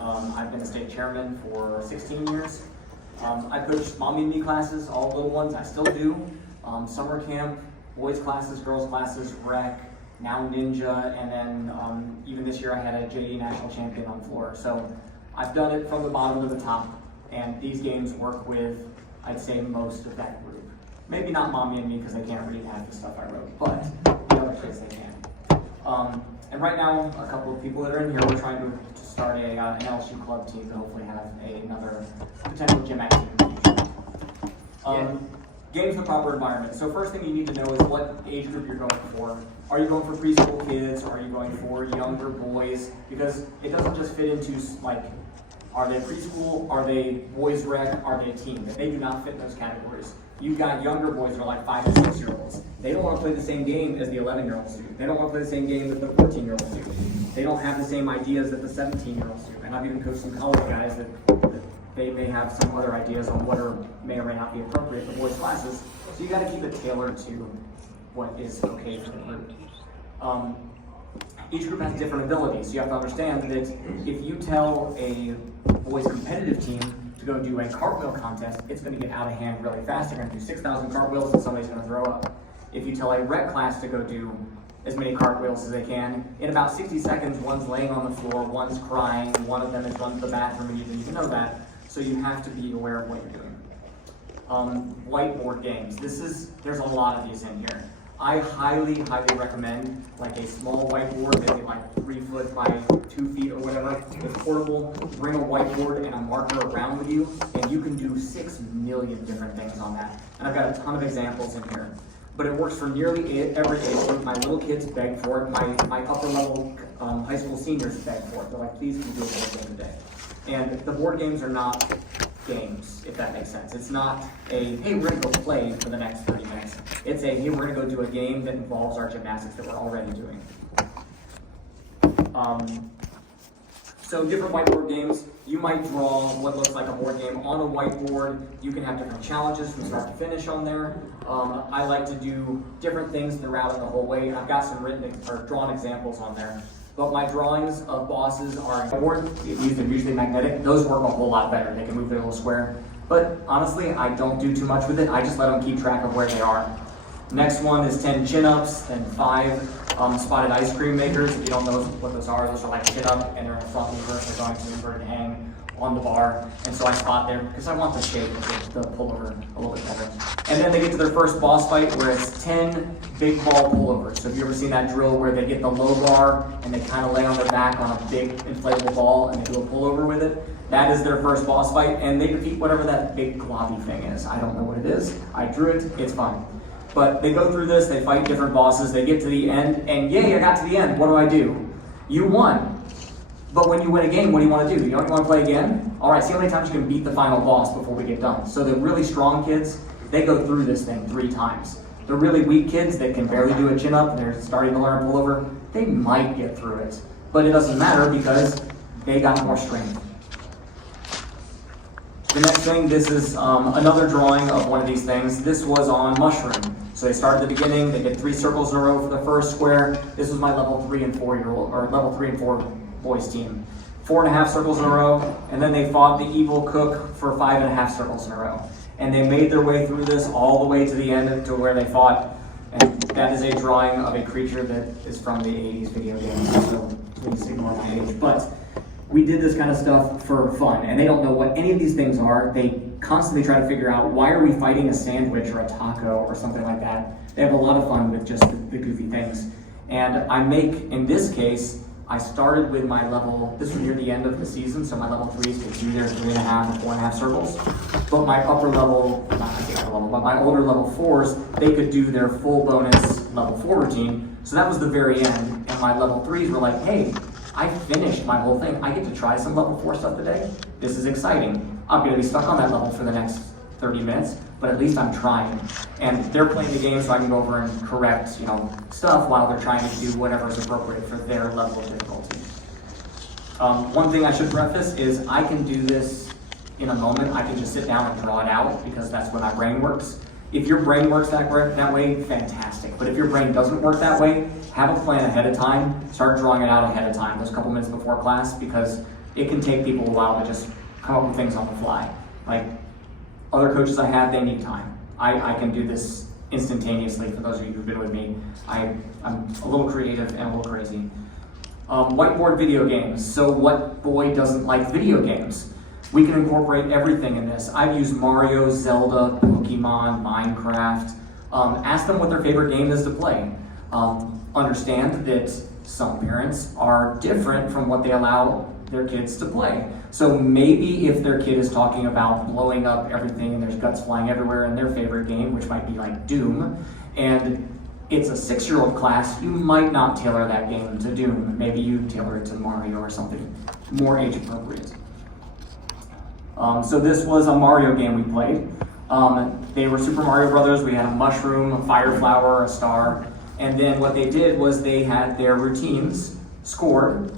I've been a state chairman for 16 years. I coach mommy and me classes, all little ones, I still do. Summer camp, boys classes, girls classes, rec, now ninja, and then even this year I had a USAG National champion on floor. So I've done it from the bottom to the top, and these games work with, I'd say, most of that group. Maybe not mommy and me because they can't read half the stuff I wrote, but the other kids they can. And right now, a couple of people that are in here, we're trying to start an LSU club team to hopefully have another potential gym team in the future. Games in the proper environment. So first thing you need to know is what age group you're going for. Are you going for preschool kids? Or are you going for younger boys? Because it doesn't just fit into like, are they preschool? Are they boys rec? Are they a team? They do not fit in those categories. You've got younger boys that are like 5 and 6 year olds. They don't want to play the same game as the 11-year-olds do. They don't want to play the same game that the 14-year-olds do. They don't have the same ideas that the 17-year-olds do. And I've even coached some college guys that they may have some other ideas on what may or may not be appropriate for boys' classes. So you got to keep it tailored to what is okay for the group. Each group has different abilities. So you have to understand that if you tell a boys' competitive team to go do a cartwheel contest, it's going to get out of hand really fast. They're going to do 6,000 cartwheels and somebody's going to throw up. If you tell a rec class to go do as many cartwheels as they can, in about 60 seconds, one's laying on the floor, one's crying, one of them has run to the bathroom and you didn't even know that. So you have to be aware of what you're doing. Whiteboard games. There's a lot of these in here. I highly recommend like a small whiteboard, maybe like 3 foot by 2 feet or whatever. It's portable. Bring a whiteboard and a marker around with you, and you can do 6 million different things on that. And I've got a ton of examples in here. But it works for nearly every age group. My little kids beg for it. My upper level high school seniors beg for it. They're like, please can you do a board game today? And the board games are not games, if that makes sense. It's not a, hey, we're gonna go play for the next 30 minutes. It's a, hey, we're gonna go do a game that involves our gymnastics that we're already doing. So different whiteboard games. You might draw what looks like a board game on a whiteboard. You can have different challenges from start to finish on there. I like to do different things throughout it the whole way. I've got some written or drawn examples on there. But my drawings of bosses are usually magnetic. Those work a whole lot better. They can move their little square. But honestly, I don't do too much with it. I just let them keep track of where they are. Next one is 10 chin-ups, then 5 spotted ice cream makers. If you don't know what those are like chin-up, and they're in a front mover, they're going to invert and hang on the bar. And so I spot there because I want the shape of the pullover a little bit better. And then they get to their first boss fight where it's 10 big ball pullovers. So have you ever seen that drill where they get the low bar and they kind of lay on their back on a big inflatable ball and they do a pullover with it? That is their first boss fight, and they defeat whatever that big globby thing is. I don't know what it is. I drew it, it's fine. But they go through this, they fight different bosses, they get to the end, and yay, I got to the end. What do? You won. But when you win a game, what do you want to do? You don't want to play again? All right, see how many times you can beat the final boss before we get done. So the really strong kids, they go through this thing 3 times. The really weak kids that can barely do a chin-up and they're starting to learn pullover, they might get through it. But it doesn't matter because they got more strength. The next thing, this is another drawing of one of these things. This was on mushroom. So they start at the beginning, they get 3 circles in a row for the first square. This was my level 3 and 4 boys team. 4.5 circles in a row, and then they fought the evil cook for 5.5 circles in a row. And they made their way through this all the way to the end to where they fought. And that is a drawing of a creature that is from the 80s video games, so please ignore my age. But we did this kind of stuff for fun, and they don't know what any of these things are. They constantly try to figure out, why are we fighting a sandwich or a taco or something like that? They have a lot of fun with just the goofy things. And I make, in this case, I started with my level, this was near the end of the season, so my level 3s could do their 3.5 or 4.5 circles. But my upper level, not my upper level, but my older level 4s, they could do their full bonus level 4 routine. So that was the very end, and my level 3s were like, hey, I finished my whole thing. I get to try some level 4 stuff today. This is exciting. I'm gonna be stuck on that level for the next 30 minutes, but at least I'm trying. And they're playing the game so I can go over and correct, stuff while they're trying to do whatever is appropriate for their level of difficulty. One thing I should preface is I can do this in a moment. I can just sit down and draw it out because that's when my brain works. If your brain works that way, fantastic. But if your brain doesn't work that way, have a plan ahead of time. Start drawing it out ahead of time, those couple minutes before class, because it can take people a while to just come up with things on the fly. Like other coaches I have, they need time. I can do this instantaneously. For those of you who've been with me, I'm a little creative and a little crazy. Whiteboard video games. So what boy doesn't like video games? We can incorporate everything in this. I've used Mario, Zelda, Pokemon, Minecraft. Ask them what their favorite game is to play. Understand that some parents are different from what they allow their kids to play. So maybe if their kid is talking about blowing up everything and there's guts flying everywhere in their favorite game, which might be like Doom, and it's a 6-year-old class, you might not tailor that game to Doom. Maybe you tailor it to Mario or something more age appropriate. So this was a Mario game we played. They were Super Mario Brothers. We had a mushroom, a fire flower, a star. And then what they did was they had their routines scored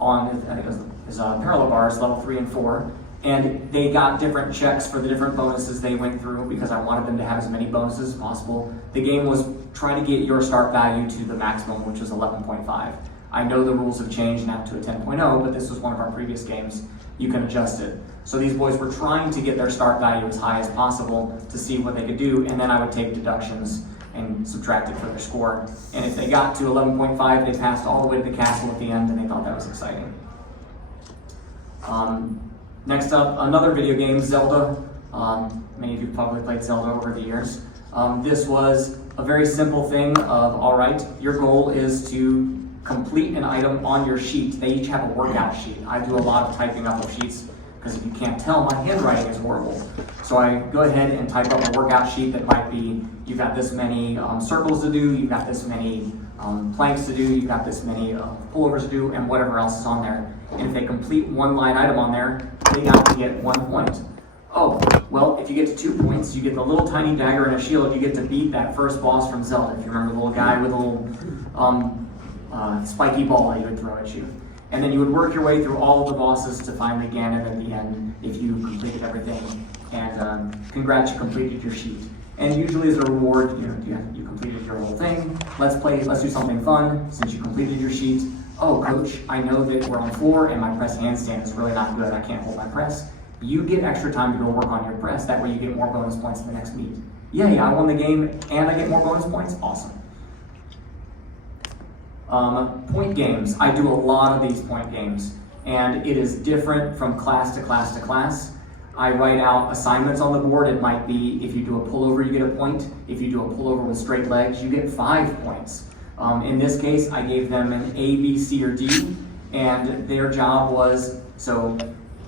on, I think it was parallel bars, level 3 and 4. And they got different checks for the different bonuses they went through because I wanted them to have as many bonuses as possible. The game was trying to get your start value to the maximum, which was 11.5. I know the rules have changed now to a 10.0, but this was one of our previous games. You can adjust it. So these boys were trying to get their start value as high as possible to see what they could do, and then I would take deductions and subtract it for their score. And if they got to 11.5, they passed all the way to the castle at the end, and they thought that was exciting. Next up, another video game, Zelda. Many of you probably played Zelda over the years. This was a very simple thing of, all right, your goal is to complete an item on your sheet. They each have a workout sheet. I do a lot of typing up of sheets because if you can't tell, my handwriting is horrible. So I go ahead and type up a workout sheet that might be, you've got this many circles to do, you've got this many planks to do, you've got this many pullovers to do, and whatever else is on there. And if they complete one line item on there, they got to get 1 point. Oh, well, if you get to 2 points, you get the little tiny dagger and a shield, you get to beat that first boss from Zelda. If you remember the little guy with a little spiky ball that he would throw at you. And then you would work your way through all of the bosses to find the Ganon at the end if you completed everything. And congrats, you completed your sheet. And usually as a reward, you completed your whole thing. Let's do something fun since you completed your sheet. Oh, coach, I know that we're on 4 and my press handstand is really not good. I can't hold my press. You get extra time to go work on your press. That way you get more bonus points in the next meet. Yay, I won the game and I get more bonus points? Awesome. Point games. I do a lot of these point games, and it is different from class to class to class. I write out assignments on the board. It might be if you do a pullover, you get a point. If you do a pullover with straight legs, you get 5 points. In this case, I gave them an A, B, C, or D, and their job was, so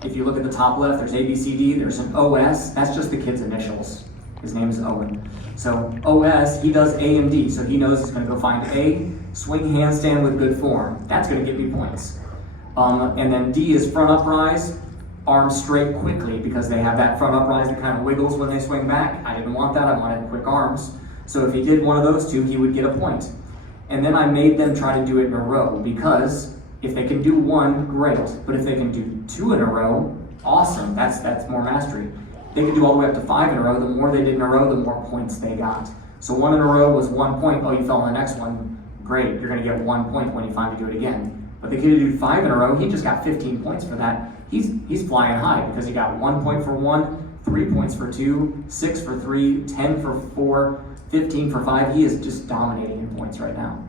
if you look at the top left, there's A, B, C, D, there's an OS, that's just the kid's initials. His name is Owen. So OS, he does A and D, so he knows he's gonna go find A, swing handstand with good form. That's gonna get me points. And then D is front uprise, arms straight quickly, because they have that front uprise that kind of wiggles when they swing back. I didn't want that, I wanted quick arms. So if he did one of those two, he would get a point. And then I made them try to do it in a row, because if they can do one, great. But if they can do 2 in a row, awesome, that's more mastery. They could do all the way up to 5 in a row. The more they did in a row, the more points they got. So 1 in a row was 1 point. Oh, you fell on the next one. Great, you're gonna get 1 point when you finally do it again. But the kid who did 5 in a row, he just got 15 points for that. He's flying high because he got 1 point for 1, 3 points for 2, 6 for 3, 10 for 4, 15 for 5. He is just dominating in points right now.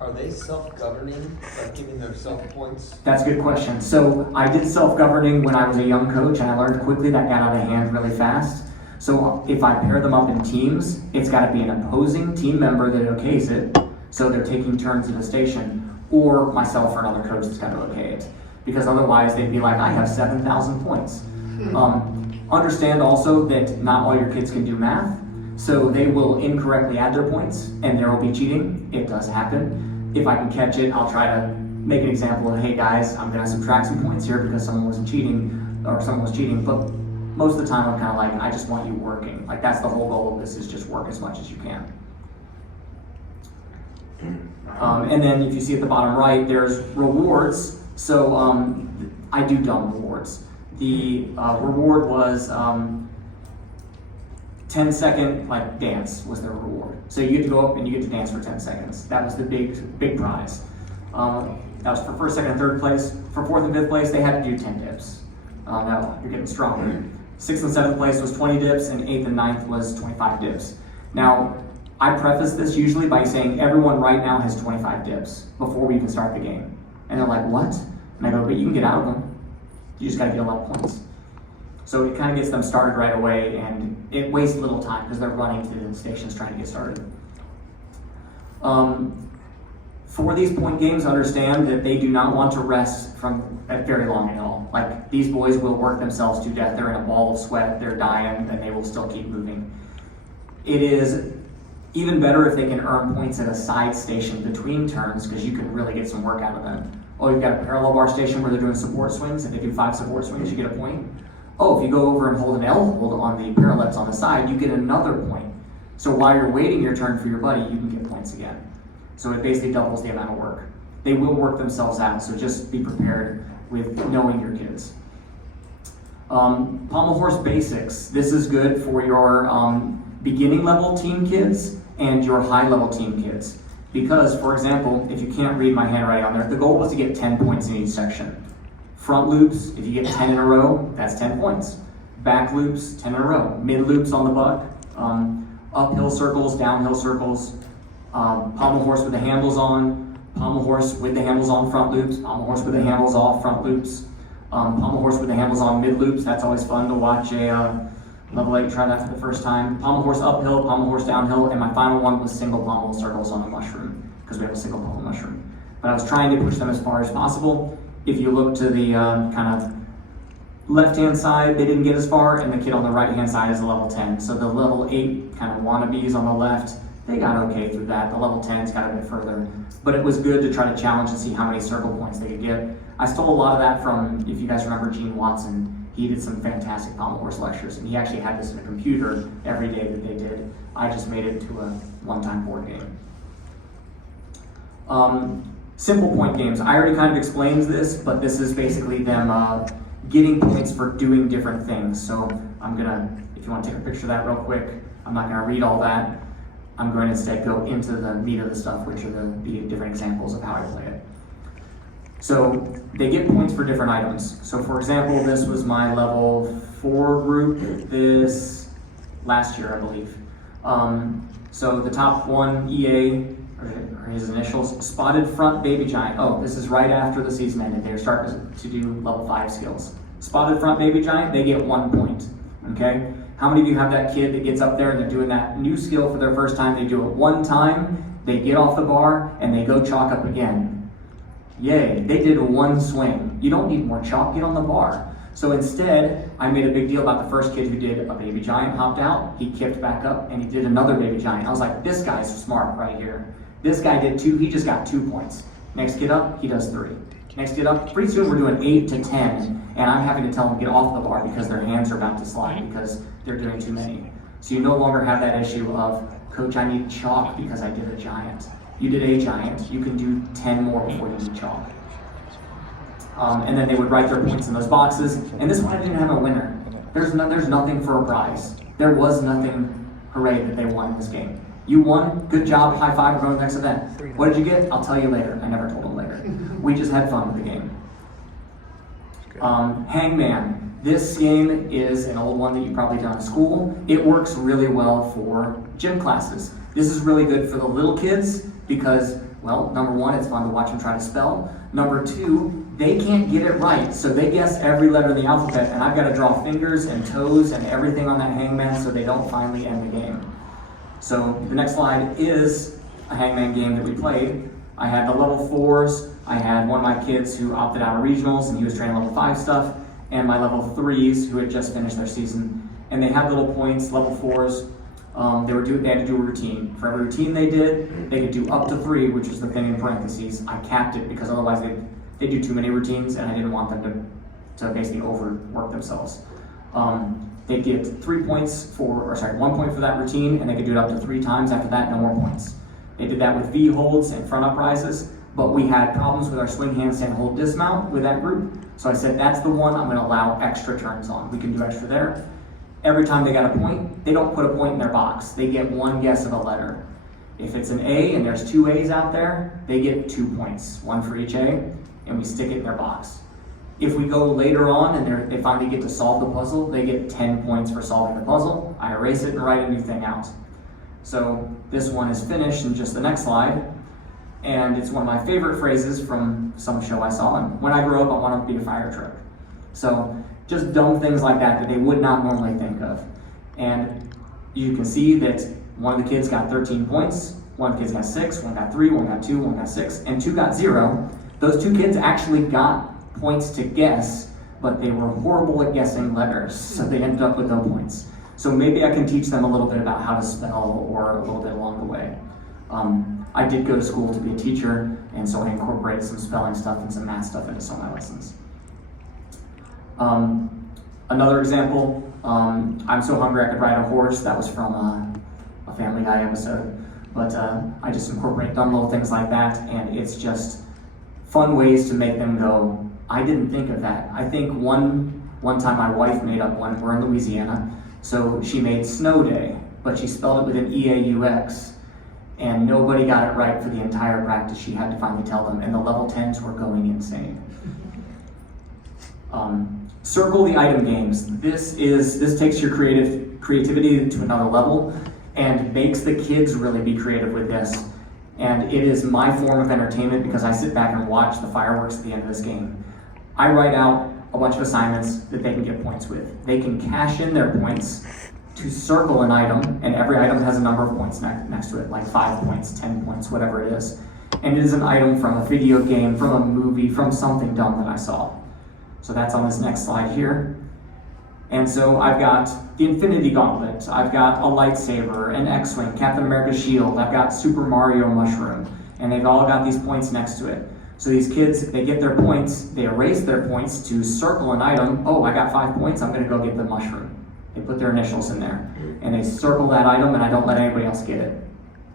Are they self-governing, like giving themselves points? That's a good question. So I did self-governing when I was a young coach, and I learned quickly that got out of hand really fast. So if I pair them up in teams, it's got to be an opposing team member that okays it, so they're taking turns at the station, or myself or another coach that's got to okay it. Because otherwise they'd be like, I have 7,000 points. Understand also that not all your kids can do math, so they will incorrectly add their points, and there will be cheating. It does happen. If I can catch it, I'll try to make an example of, hey guys, I'm gonna subtract some points here because someone wasn't cheating, or someone was cheating, but most of the time I'm kind of like, I just want you working. Like that's the whole goal of this, is just work as much as you can. And then if you see at the bottom right, there's rewards. So I do dumb rewards. The reward was 10-second like dance was their reward. So you get to go up and you get to dance for 10 seconds. That was the big prize. That was for first, second, and third place. For 4th and 5th place, they had to do 10 dips. No, you're getting stronger. 6th and 7th place was 20 dips, and 8th and 9th was 25 dips. Now, I preface this usually by saying everyone right now has 25 dips before we even start the game. And they're like, what? And I go, but you can get out of them. You just gotta get a lot of points. So it kind of gets them started right away, and it wastes little time because they're running to the stations trying to get started. For these point games, understand that they do not want to rest from at very long at all. Like, these boys will work themselves to death. They're in a ball of sweat, they're dying, and they will still keep moving. It is even better if they can earn points at a side station between turns, because you can really get some work out of them. Oh, you've got a parallel bar station where they're doing support swings. If they do 5 support swings, you get a point. Oh, if you go over and hold an L hold on the parallettes on the side, you get another point. So while you're waiting your turn for your buddy, you can get points again. So it basically doubles the amount of work. They will work themselves out, so just be prepared with knowing your kids. Pommel horse basics. This is good for your beginning level team kids and your high level team kids. Because, for example, if you can't read my handwriting on there, the goal was to get 10 points in each section. Front loops, if you get 10 in a row, that's 10 points. Back loops, 10 in a row. Mid loops on the buck, uphill circles, downhill circles, pommel horse with the handles on, pommel horse with the handles on front loops, pommel horse with the handles off front loops, pommel horse with the handles on mid loops. That's always fun to watch a level 8 try that for the first time. Pommel horse uphill, pommel horse downhill, and my final one was single pommel circles on a mushroom, because we have a single pommel mushroom. But I was trying to push them as far as possible. If you look to the kind of left-hand side, they didn't get as far, and the kid on the right-hand side is a level 10. So the level 8 kind of wannabes on the left, they got okay through that. The level 10s got a bit further. But it was good to try to challenge and see how many circle points they could get. I stole a lot of that from, if you guys remember Gene Watson, he did some fantastic pommel horse lectures, and he actually had this in a computer every day that they did. I just made it to a one-time board game. Simple point games. I already kind of explained this, but this is basically them getting points for doing different things. So I'm gonna, if you want to take a picture of that real quick, I'm not gonna read all that. I'm going to instead go into the meat of the stuff, which are the different examples of how I play it. So they get points for different items. So for example, this was my level 4 group this last year, I believe. So the top one, EA, or his initials, spotted front baby giant. Oh, this is right after the season ended. They're starting to do level 5 skills. Spotted front baby giant, they get 1 point, okay? How many of you have that kid that gets up there and they're doing that new skill for their first time? They do it 1 time, they get off the bar, and they go chalk up again. Yay, they did 1 swing. You don't need more chalk, get on the bar. So instead, I made a big deal about the first kid who did a baby giant, hopped out, he kicked back up, and he did another baby giant. I was like, this guy's smart right here. This guy did 2, he just got 2 points. Next kid up, he does 3. Next kid up, pretty soon we're doing 8 to 10, and I'm having to tell them to get off the bar because their hands are about to slide because they're doing too many. So you no longer have that issue of, coach, I need chalk because I did a giant. You did a giant, you can do 10 more before you need chalk. And then they would write their points in those boxes, and this one I didn't have a winner. There's nothing for a prize. There was nothing, hooray, that they won in this game. You won, good job, high five, we're going to the next event. What did you get? I'll tell you later. I never told them later. We just had fun with the game. Hangman. This game is an old one that you've probably done in school. It works really well for gym classes. This is really good for the little kids because, well, number 1, it's fun to watch them try to spell. Number 2, they can't get it right, so they guess every letter in the alphabet, and I've got to draw fingers and toes and everything on that hangman so they don't finally end the game. So the next slide is a hangman game that we played. I had the level 4s, I had one of my kids who opted out of regionals and he was training level 5 stuff, and my level 3s who had just finished their season. And they had little points, level 4s, they had to do a routine. For every routine they did, they could do up to 3, which is the thing in parentheses. I capped it because otherwise they do too many routines and I didn't want them to basically overwork themselves. They get 1 point for that routine, and they could do it up to 3 times. After that, no more points. They did that with V holds and front uprises, but we had problems with our swing handstand hold dismount with that group. So I said, that's the one I'm going to allow extra turns on. We can do extra there. Every time they got a point, they don't put a point in their box. They get 1 guess of a letter. If it's an A and there's 2 A's out there, they get 2 points, 1 for each A, and we stick it in their box. If we go later on and they finally get to solve the puzzle, they get 10 points for solving the puzzle. I erase it and write a new thing out. So this one is finished in just the next slide. And it's one of my favorite phrases from some show I saw. And when I grew up, I wanted to be a fire truck. So just dumb things like that that they would not normally think of. And you can see that one of the kids got 13 points, one of the kids got 6, one got 3, one got 2, one got 6, and 2 got 0. Those 2 kids actually got points to guess, but they were horrible at guessing letters, so they ended up with no points. So maybe I can teach them a little bit about how to spell or a little bit along the way. I did go to school to be a teacher, and so I incorporated some spelling stuff and some math stuff into some of my lessons. Another example, I'm so hungry I could ride a horse. That was from a Family Guy episode. But I just incorporate dumb little things like that, and it's just fun ways to make them go, I didn't think of that. I think one time my wife made up one. We're in Louisiana, so she made snow day, but she spelled it with an E-A-U-X, and nobody got it right for the entire practice. She had to finally tell them, and the level 10s were going insane. Circle the item games. This takes your creativity to another level and makes the kids really be creative with this. And it is my form of entertainment because I sit back and watch the fireworks at the end of this game. I write out a bunch of assignments that they can get points with. They can cash in their points to circle an item, and every item has a number of points next to it, like 5 points, 10 points, whatever it is. And it is an item from a video game, from a movie, from something dumb that I saw. So that's on this next slide here. And so I've got the Infinity Gauntlet, I've got a lightsaber, an X-Wing, Captain America's shield, I've got Super Mario mushroom, and they've all got these points next to it. So these kids, they get their points, they erase their points to circle an item. Oh, I got 5 points, I'm gonna go get the mushroom. They put their initials in there, and they circle that item, and I don't let anybody else get it.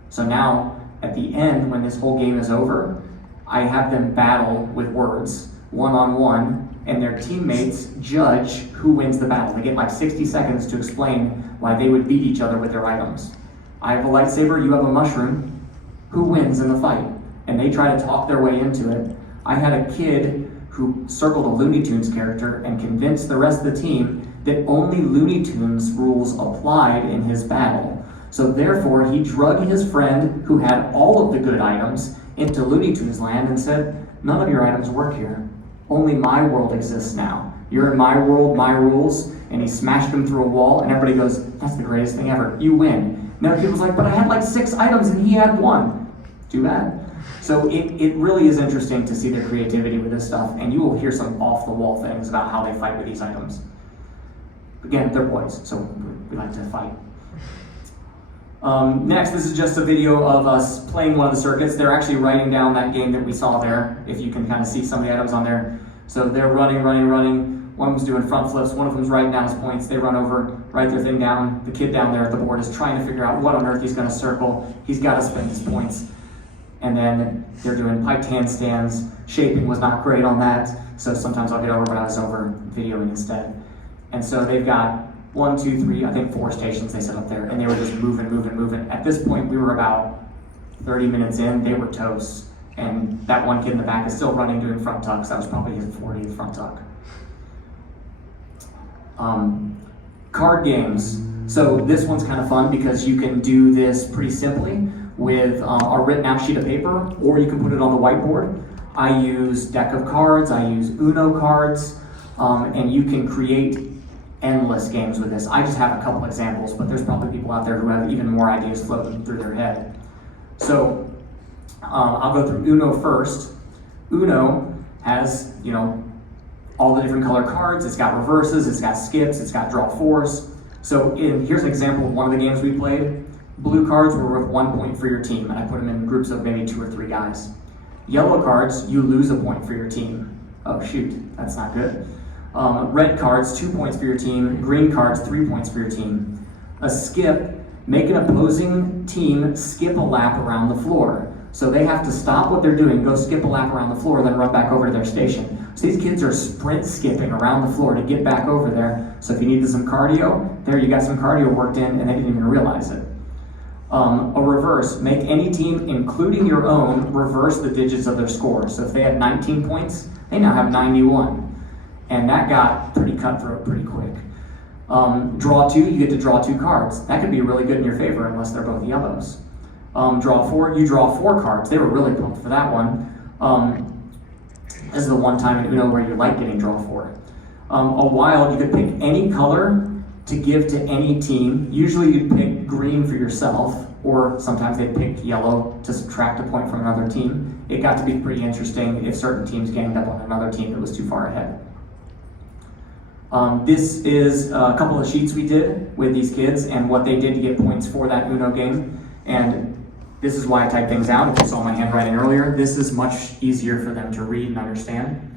So now, at the end, when this whole game is over, I have them battle with words, one-on-one, and their teammates judge who wins the battle. They get like 60 seconds to explain why they would beat each other with their items. I have a lightsaber, you have a mushroom. Who wins in the fight? And they try to talk their way into it. I had a kid who circled a Looney Tunes character and convinced the rest of the team that only Looney Tunes rules applied in his battle. So therefore, he drug his friend who had all of the good items into Looney Tunes land and said, none of your items work here. Only my world exists now. You're in my world, my rules. And he smashed him through a wall, and everybody goes, that's the greatest thing ever. You win. Now the kid was like, but I had like 6 items and he had 1. Too bad. So it really is interesting to see their creativity with this stuff, and you will hear some off-the-wall things about how they fight with these items. Again, they're boys, so we like to fight. Next, this is just a video of us playing one of the circuits. They're actually writing down that game that we saw there, if you can kind of see some of the items on there. So they're running. One was doing front flips, one of them's writing down his points. They run over, write their thing down. The kid down there at the board is trying to figure out what on earth he's going to circle. He's got to spend his points. And then they're doing piped handstands. Shaping was not great on that, so sometimes I'll get over when I was over videoing instead. And so they've got 1, 2, 3, I think 4 stations they set up there, and they were just moving. At this point, we were about 30 minutes in, they were toast. And that one kid in the back is still running doing front tucks. That was probably his 40th front tuck. Card games. So this one's kind of fun because you can do this pretty simply with a written out sheet of paper, or you can put it on the whiteboard. I use deck of cards, I use Uno cards, and you can create endless games with this. I just have a couple examples, but there's probably people out there who have even more ideas floating through their head. So I'll go through Uno first. Uno has, all the different color cards. It's got reverses, it's got skips, it's got draw 4s. So here's an example of one of the games we played. Blue cards were worth 1 point for your team, and I put them in groups of maybe 2 or 3 guys. Yellow cards, you lose a point for your team. Oh shoot, that's not good. Red cards, 2 points for your team. Green cards, 3 points for your team. A skip, make an opposing team skip a lap around the floor. So they have to stop what they're doing, go skip a lap around the floor, then run back over to their station. So these kids are sprint skipping around the floor to get back over there. So if you needed some cardio, there you got some cardio worked in, and they didn't even realize it. A reverse, make any team, including your own, reverse the digits of their score. So if they had 19 points, they now have 91. And that got pretty cutthroat pretty quick. Draw 2, you get to draw 2 cards. That could be really good in your favor unless they're both yellows. Draw 4, you draw 4 cards. They were really pumped for that one. This is the one time in Uno where you like getting draw 4. A wild, you could pick any color to give to any team. Usually you'd pick green for yourself, or sometimes they'd pick yellow to subtract a point from another team. It got to be pretty interesting if certain teams ganged up on another team that was too far ahead. This is a couple of sheets we did with these kids and what they did to get points for that Uno game. And this is why I typed things out. If you saw my handwriting earlier, this is much easier for them to read and understand.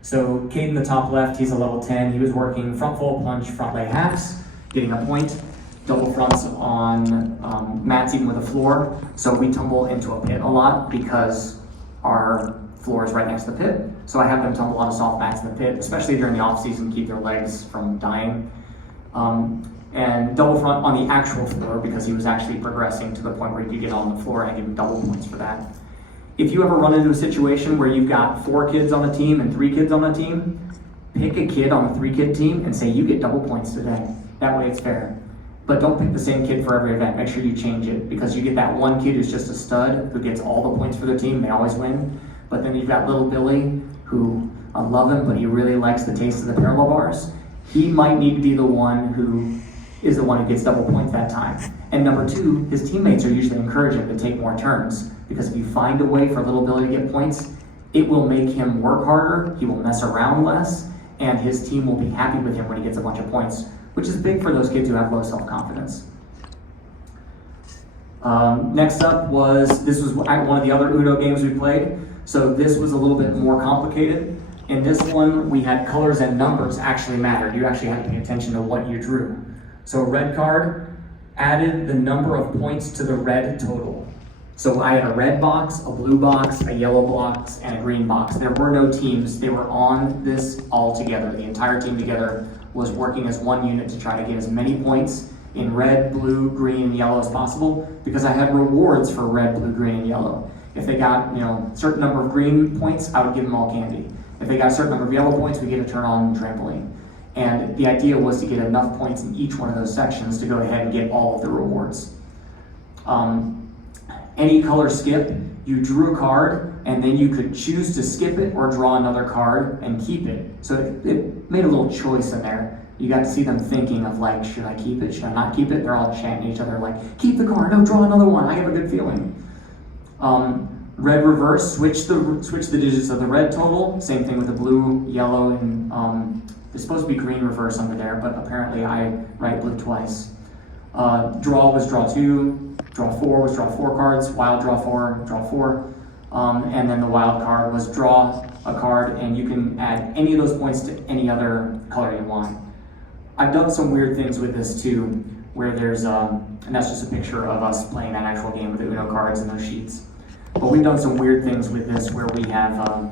So Kate in the top left, he's a level 10. He was working front full punch, front lay halves, getting a point. Double fronts on mats even with a floor. So we tumble into a pit a lot because our floor is right next to the pit. So I have them tumble on soft mats in the pit, especially during the off season, keep their legs from dying. And double front on the actual floor because he was actually progressing to the point where he could get on the floor and I give him double points for that. If you ever run into a situation where you've got 4 kids on a team and 3 kids on a team, pick a kid on the 3-kid team and say you get double points today. That way it's fair. But don't pick the same kid for every event. Make sure you change it because you get that one kid who's just a stud who gets all the points for their team. They always win. But then you've got little Billy who, I love him, but he really likes the taste of the parallel bars. He might need to be the one who is the one who gets double points that time. And number 2, his teammates are usually encouraging him to take more turns because if you find a way for little Billy to get points, it will make him work harder, he will mess around less, and his team will be happy with him when he gets a bunch of points, which is big for those kids who have low self-confidence. Next up this was one of the other Uno games we played. So this was a little bit more complicated. In this one, we had colors and numbers actually mattered. You actually had to pay attention to what you drew. So a red card added the number of points to the red total. So I had a red box, a blue box, a yellow box, and a green box. There were no teams. They were on this all together. The entire team together was working as one unit to try to get as many points in red, blue, green, and yellow as possible because I had rewards for red, blue, green, and yellow. If they got a certain number of green points, I would give them all candy. If they got a certain number of yellow points, we get a turn on trampoline. And the idea was to get enough points in each one of those sections to go ahead and get all of the rewards. Any color skip, you drew a card, and then you could choose to skip it or draw another card and keep it. So it made a little choice in there. You got to see them thinking of like, should I keep it, should I not keep it? They're all chanting each other like, keep the card, no, draw another one, I have a good feeling. Red reverse, switch the digits of the red total. Same thing with the blue, yellow, and there's supposed to be green reverse under there, but apparently I write blue twice. Draw was draw 2, draw 4 was draw 4 cards, wild draw 4, draw 4. And then the wild card was draw a card, and you can add any of those points to any other color you want. I've done some weird things with this too, where there's, and that's just a picture of us playing that actual game with the Uno cards and those sheets. But we've done some weird things with this where we have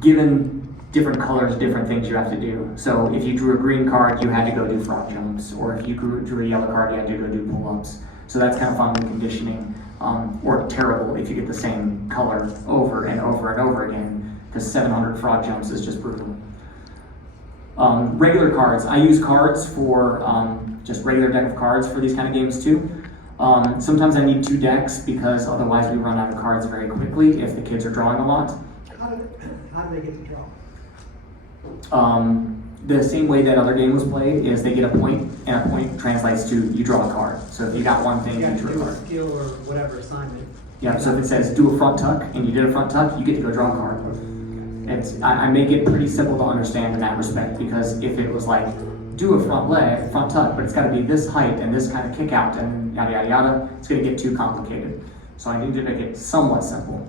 given different colors different things you have to do. So if you drew a green card, you had to go do frog jumps, or if you drew a yellow card, you had to go do pull-ups. So that's kind of fun with conditioning, or terrible if you get the same color over and over and over again, because 700 frog jumps is just brutal. Regular cards, I use cards for just regular deck of cards for these kind of games too. Sometimes I need 2 decks because otherwise we run out of cards very quickly if the kids are drawing a lot. How do they get to draw? The same way that other game was played is they get a point, and a point translates to you draw a card. So if you got one thing, you drew a card. Skill or whatever assignment. Yeah, so if it says do a front tuck and you did a front tuck, you get to go draw a card. I make it pretty simple to understand in that respect because if it was like do a front tuck, but it's got to be this height and this kind of kick out and yada yada yada, it's going to get too complicated. So I need to make it somewhat simple.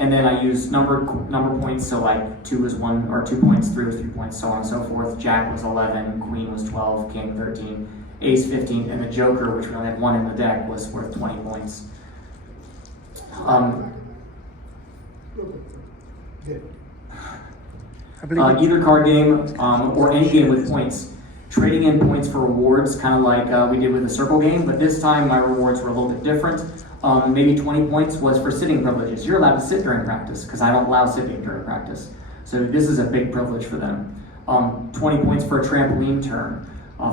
And then I use number points, so like 2 was 1 or 2 points, 3 was 3 points, so on and so forth. Jack was 11, Queen was 12, King 13, Ace 15, and the Joker, which we only had 1 in the deck, was worth 20 points. Either card game or any game with points, trading in points for rewards, kind of like we did with the circle game, but this time my rewards were a little bit different. Maybe 20 points was for sitting privileges. You're allowed to sit during practice because I don't allow sitting during practice. So this is a big privilege for them. 20 points for a trampoline turn,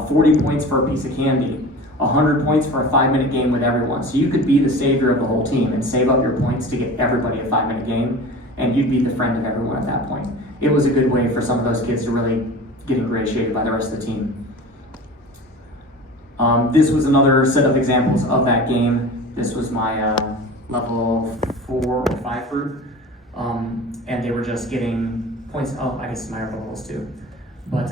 40 points for a piece of candy, 100 points for a 5-minute game with everyone. So you could be the savior of the whole team and save up your points to get everybody a 5-minute game, and you'd be the friend of everyone at that point. It was a good way for some of those kids to really get ingratiated by the rest of the team. This was another set of examples of that game. This was my level 4 or 5 group, and they were just getting points. Oh, I guess my other levels too. But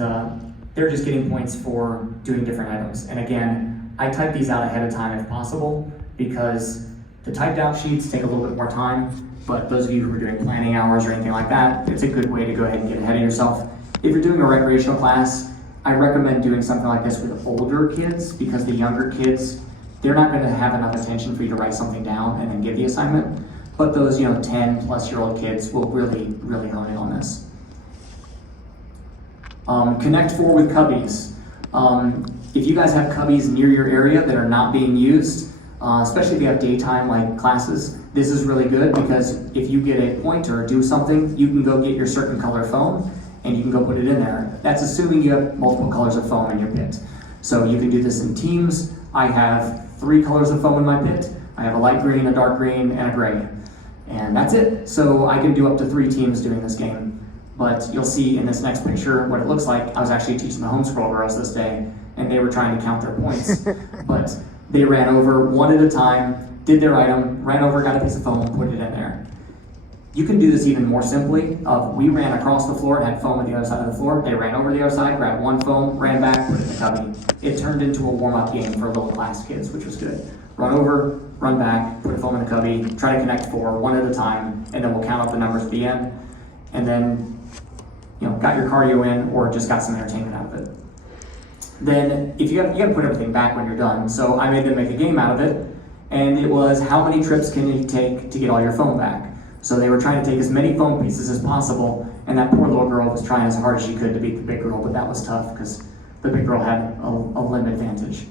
they're just getting points for doing different items. And again, I type these out ahead of time if possible, because the typed out sheets take a little bit more time, but those of you who are doing planning hours or anything like that, it's a good way to go ahead and get ahead of yourself. If you're doing a recreational class, I recommend doing something like this with older kids, because the younger kids, they're not going to have enough attention for you to write something down and then give the assignment. But those 10 plus year old kids will really hone in on this. Connect 4 with cubbies. If you guys have cubbies near your area that are not being used, especially if you have daytime like classes, this is really good, because if you get a point or do something, you can go get your certain color foam and you can go put it in there. That's assuming you have multiple colors of foam in your pit. So you can do this in teams. I have 3 colors of foam in my pit. I have a light green, a dark green, and a gray. And that's it. So I can do up to 3 teams doing this game. But you'll see in this next picture what it looks like. I was actually teaching the homeschool girls this day, and they were trying to count their points. But they ran over one at a time, did their item, ran over, got a piece of foam, put it in there. You can do this even more simply. We ran across the floor and had foam at the other side of the floor. They ran over the other side, grabbed one foam, ran back, put it in the cubby. It turned into a warm-up game for little class kids, which was good. Run over, run back, put a foam in the cubby, try to connect 4, one at a time, and then we'll count up the numbers at the end. And then, got your cardio in, or just got some entertainment out of it. Then, if you got to put everything back when you're done. So I made them make a game out of it, and it was how many trips can you take to get all your foam back. So they were trying to take as many foam pieces as possible, and that poor little girl was trying as hard as she could to beat the big girl, but that was tough because the big girl had a limb advantage.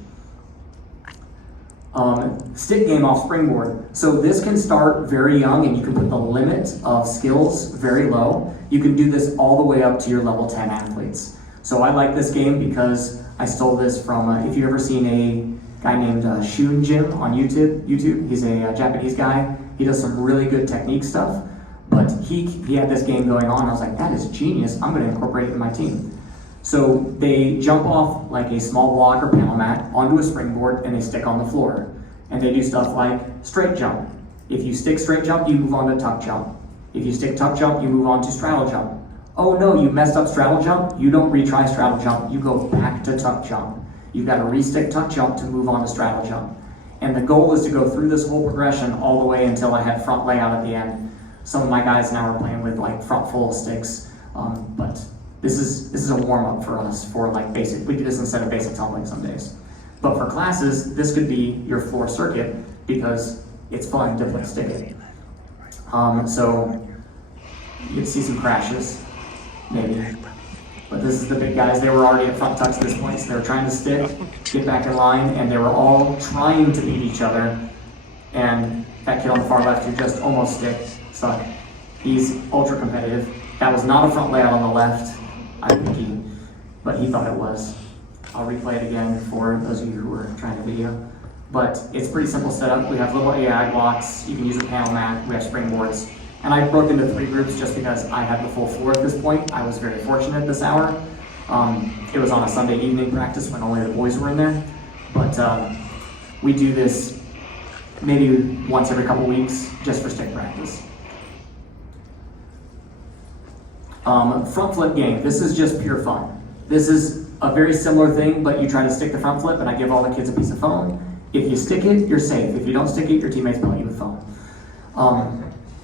Stick game off springboard. So this can start very young, and you can put the limit of skills very low. You can do this all the way up to your level 10 athletes. So I like this game because I stole this from, if you've ever seen a guy named Shun Jim on YouTube, he's a Japanese guy. He does some really good technique stuff, but he had this game going on. I was like, that is genius. I'm going to incorporate it in my team. So they jump off like a small block or panel mat onto a springboard, and they stick on the floor. And they do stuff like straight jump. If you stick straight jump, you move on to tuck jump. If you stick tuck jump, you move on to straddle jump. Oh no, you messed up straddle jump. You don't retry straddle jump. You go back to tuck jump. You've got to re-stick tuck jump to move on to straddle jump. And the goal is to go through this whole progression all the way until I had front layout at the end. Some of my guys now are playing with like front full sticks, but this is a warm up for us for like basic. We do this instead of basic tumbling some days. But for classes, this could be your floor circuit because it's fun to play stick it. So you can see some crashes, maybe. But this is the big guys. They were already at front tucks at this point, so they were trying to stick, get back in line, and they were all trying to beat each other. And that kid on the far left who just almost stuck. He's ultra competitive. That was not a front layout on the left, but he thought it was. I'll replay it again for those of you who were trying the video. But it's pretty simple setup. We have little AI blocks. You can use a panel mat. We have springboards. And I broke into 3 groups just because I had the full floor at this point. I was very fortunate this hour. It was on a Sunday evening practice when only the boys were in there. But we do this maybe once every couple weeks just for stick practice. Front flip game. This is just pure fun. This is a very similar thing, but you try to stick the front flip, and I give all the kids a piece of foam. If you stick it, you're safe. If you don't stick it, your teammates pellet you with foam.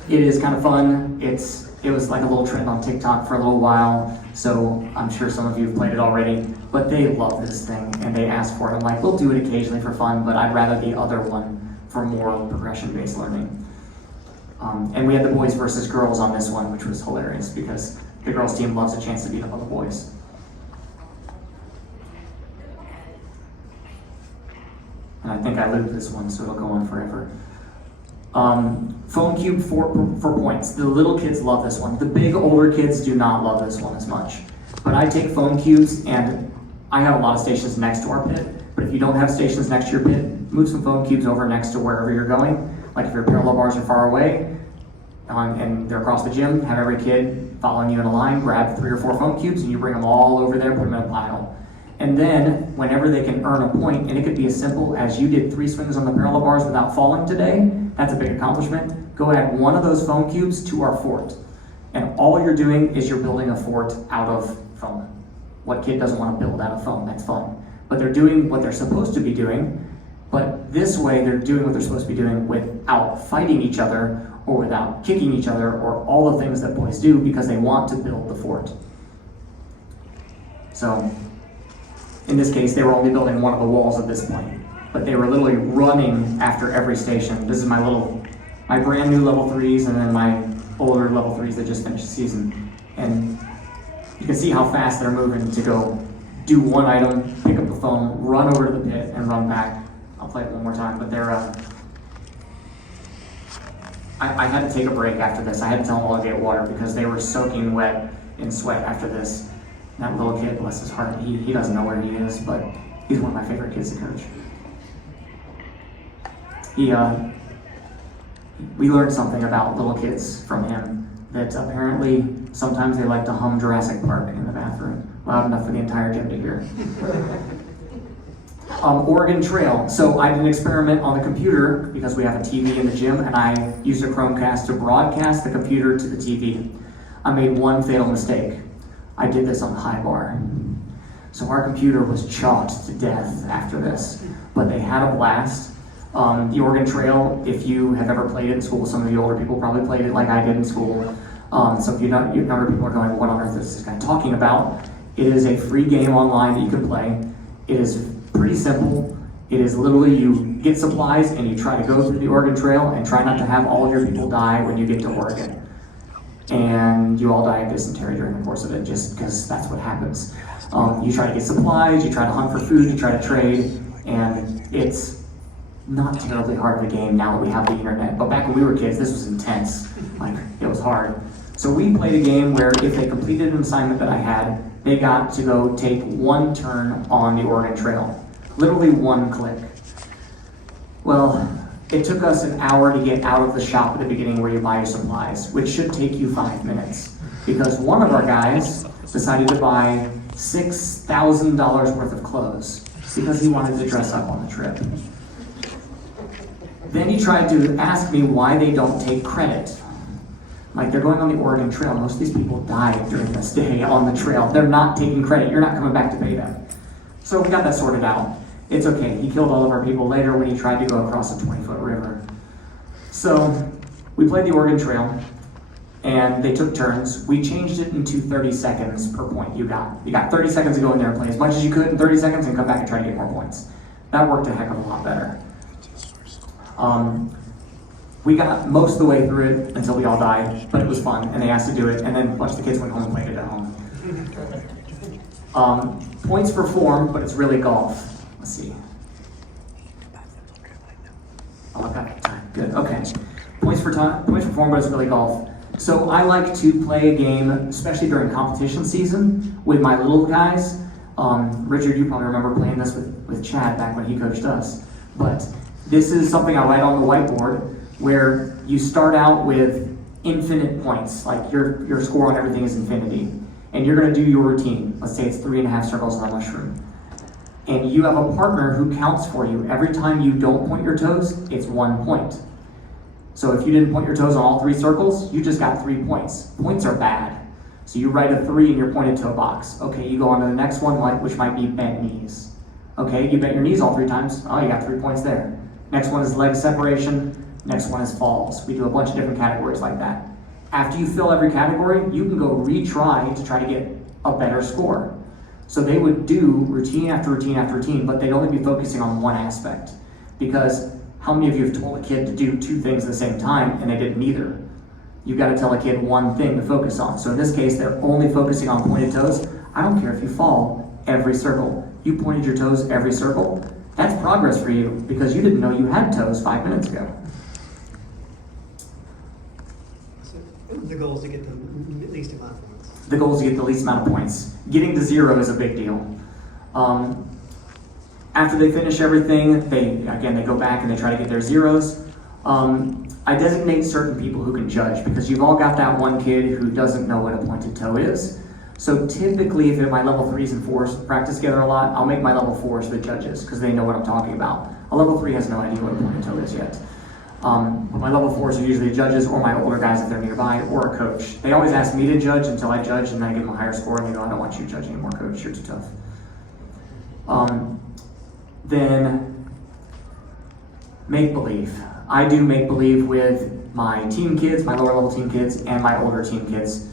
It is kind of fun. It was like a little trend on TikTok for a little while, so I'm sure some of you have played it already, but they love this thing, and they ask for it. I'm like, we'll do it occasionally for fun, but I'd rather the other one for more progression-based learning. And we had the boys versus girls on this one, which was hilarious, because the girls team loves a chance to beat up on the boys. And I think I looped this one, so it'll go on forever. Foam cube for points. The little kids love this one. The big older kids do not love this one as much. But I take foam cubes, and I have a lot of stations next to our pit, but if you don't have stations next to your pit, move some foam cubes over next to wherever you're going. Like if your parallel bars are far away, and they're across the gym, have every kid following you in a line, grab 3 or 4 foam cubes, and you bring them all over there, put them in a pile. And then, whenever they can earn a point, and it could be as simple as you did 3 swings on the parallel bars without falling today, that's a big accomplishment. Go add one of those foam cubes to our fort. And all you're doing is you're building a fort out of foam. What kid doesn't want to build out of foam? That's fun. But they're doing what they're supposed to be doing, but this way they're doing what they're supposed to be doing without fighting each other or without kicking each other or all the things that boys do because they want to build the fort. So, in this case, they were only building one of the walls at this point, but they were literally running after every station. This is my brand new level 3s and then my older level 3s that just finished the season. And you can see how fast they're moving to go do one item, pick up the foam, run over to the pit, and run back. I'll play it one more time, but they're, I had to take a break after this. I had to tell them all to get water because they were soaking wet in sweat after this. That little kid, bless his heart, he doesn't know where he is, but he's one of my favorite kids to coach. We learned something about little kids from him, that apparently sometimes they like to hum Jurassic Park in the bathroom, loud enough for the entire gym to hear. Oregon Trail. So I did an experiment on the computer because we have a TV in the gym, and I used a Chromecast to broadcast the computer to the TV. I made one fatal mistake. I did this on high bar. So our computer was chopped to death after this, but they had a blast. The Oregon Trail, if you have ever played it in school, some of the older people probably played it like I did in school. So if younger people are going, what on earth is this guy talking about? It is a free game online that you can play. It is pretty simple. It is literally you get supplies and you try to go through the Oregon Trail and try not to have all of your people die when you get to Oregon. And you all die of dysentery during the course of it, just because that's what happens. You try to get supplies, you try to hunt for food, you try to trade, and it's not terribly hard of a game now that we have the internet. But back when we were kids, this was intense. Like, it was hard. So we played a game where if they completed an assignment that I had, they got to go take one turn on the Oregon Trail. Literally one click. Well, it took us an hour to get out of the shop at the beginning where you buy your supplies, which should take you 5 minutes. Because one of our guys decided to buy $6,000 worth of clothes because he wanted to dress up on the trip. Then he tried to ask me why they don't take credit. Like, they're going on the Oregon Trail. Most of these people died during this day on the trail. They're not taking credit. You're not coming back to pay them. So we got that sorted out. It's okay. He killed all of our people later when he tried to go across a 20-foot river. So we played the Oregon Trail, and they took turns. We changed it into 30 seconds per point you got. You got 30 seconds to go in there and play as much as you could in 30 seconds and come back and try to get more points. That worked a heck of a lot better. We got most of the way through it until we all died, but it was fun, and they asked to do it, and then a bunch of the kids went home and played it at home. Points for form, but it's really golf. Let's see. Oh, I've got time. Good. Okay. Points for form, but it's really golf. So I like to play a game, especially during competition season, with my little guys. Richard, you probably remember playing this with Chad back when he coached us. But this is something I write on the whiteboard, where you start out with infinite points, like your score on everything is infinity. And you're gonna do your routine. Let's say it's 3.5 circles on a mushroom. And you have a partner who counts for you. Every time you don't point your toes, it's 1 point. So if you didn't point your toes on all 3 circles, you just got 3 points. Points are bad. So you write a 3 in your pointed toe box. Okay, you go on to the next one, which might be bent knees. Okay, you bent your knees all 3 times. Oh, you got 3 points there. Next one is leg separation. Next one is falls. We do a bunch of different categories like that. After you fill every category, you can go retry to try to get a better score. So they would do routine after routine after routine, but they'd only be focusing on one aspect. Because how many of you have told a kid to do 2 things at the same time and they did neither? You got to tell a kid one thing to focus on. So in this case, they're only focusing on pointed toes. I don't care if you fall every circle. You pointed your toes every circle. That's progress for you because you didn't know you had toes 5 minutes ago. The goal is to get the least amount of points. The goal is to get the least amount of points. Getting to 0 is a big deal. After they finish everything, they go back and they try to get their zeros. I designate certain people who can judge because you've all got that one kid who doesn't know what a pointed toe is. So typically, if my level 3s and 4s practice together a lot, I'll make my level 4s the judges because they know what I'm talking about. A level 3 has no idea what a pointed toe is yet. But my level 4s are usually the judges or my older guys if they're nearby or a coach. They always ask me to judge until I judge and then I give them a higher score and they go, I don't want you to judge anymore, coach, you're too tough. Then make-believe. I do make-believe with my team kids, my lower level team kids, and my older team kids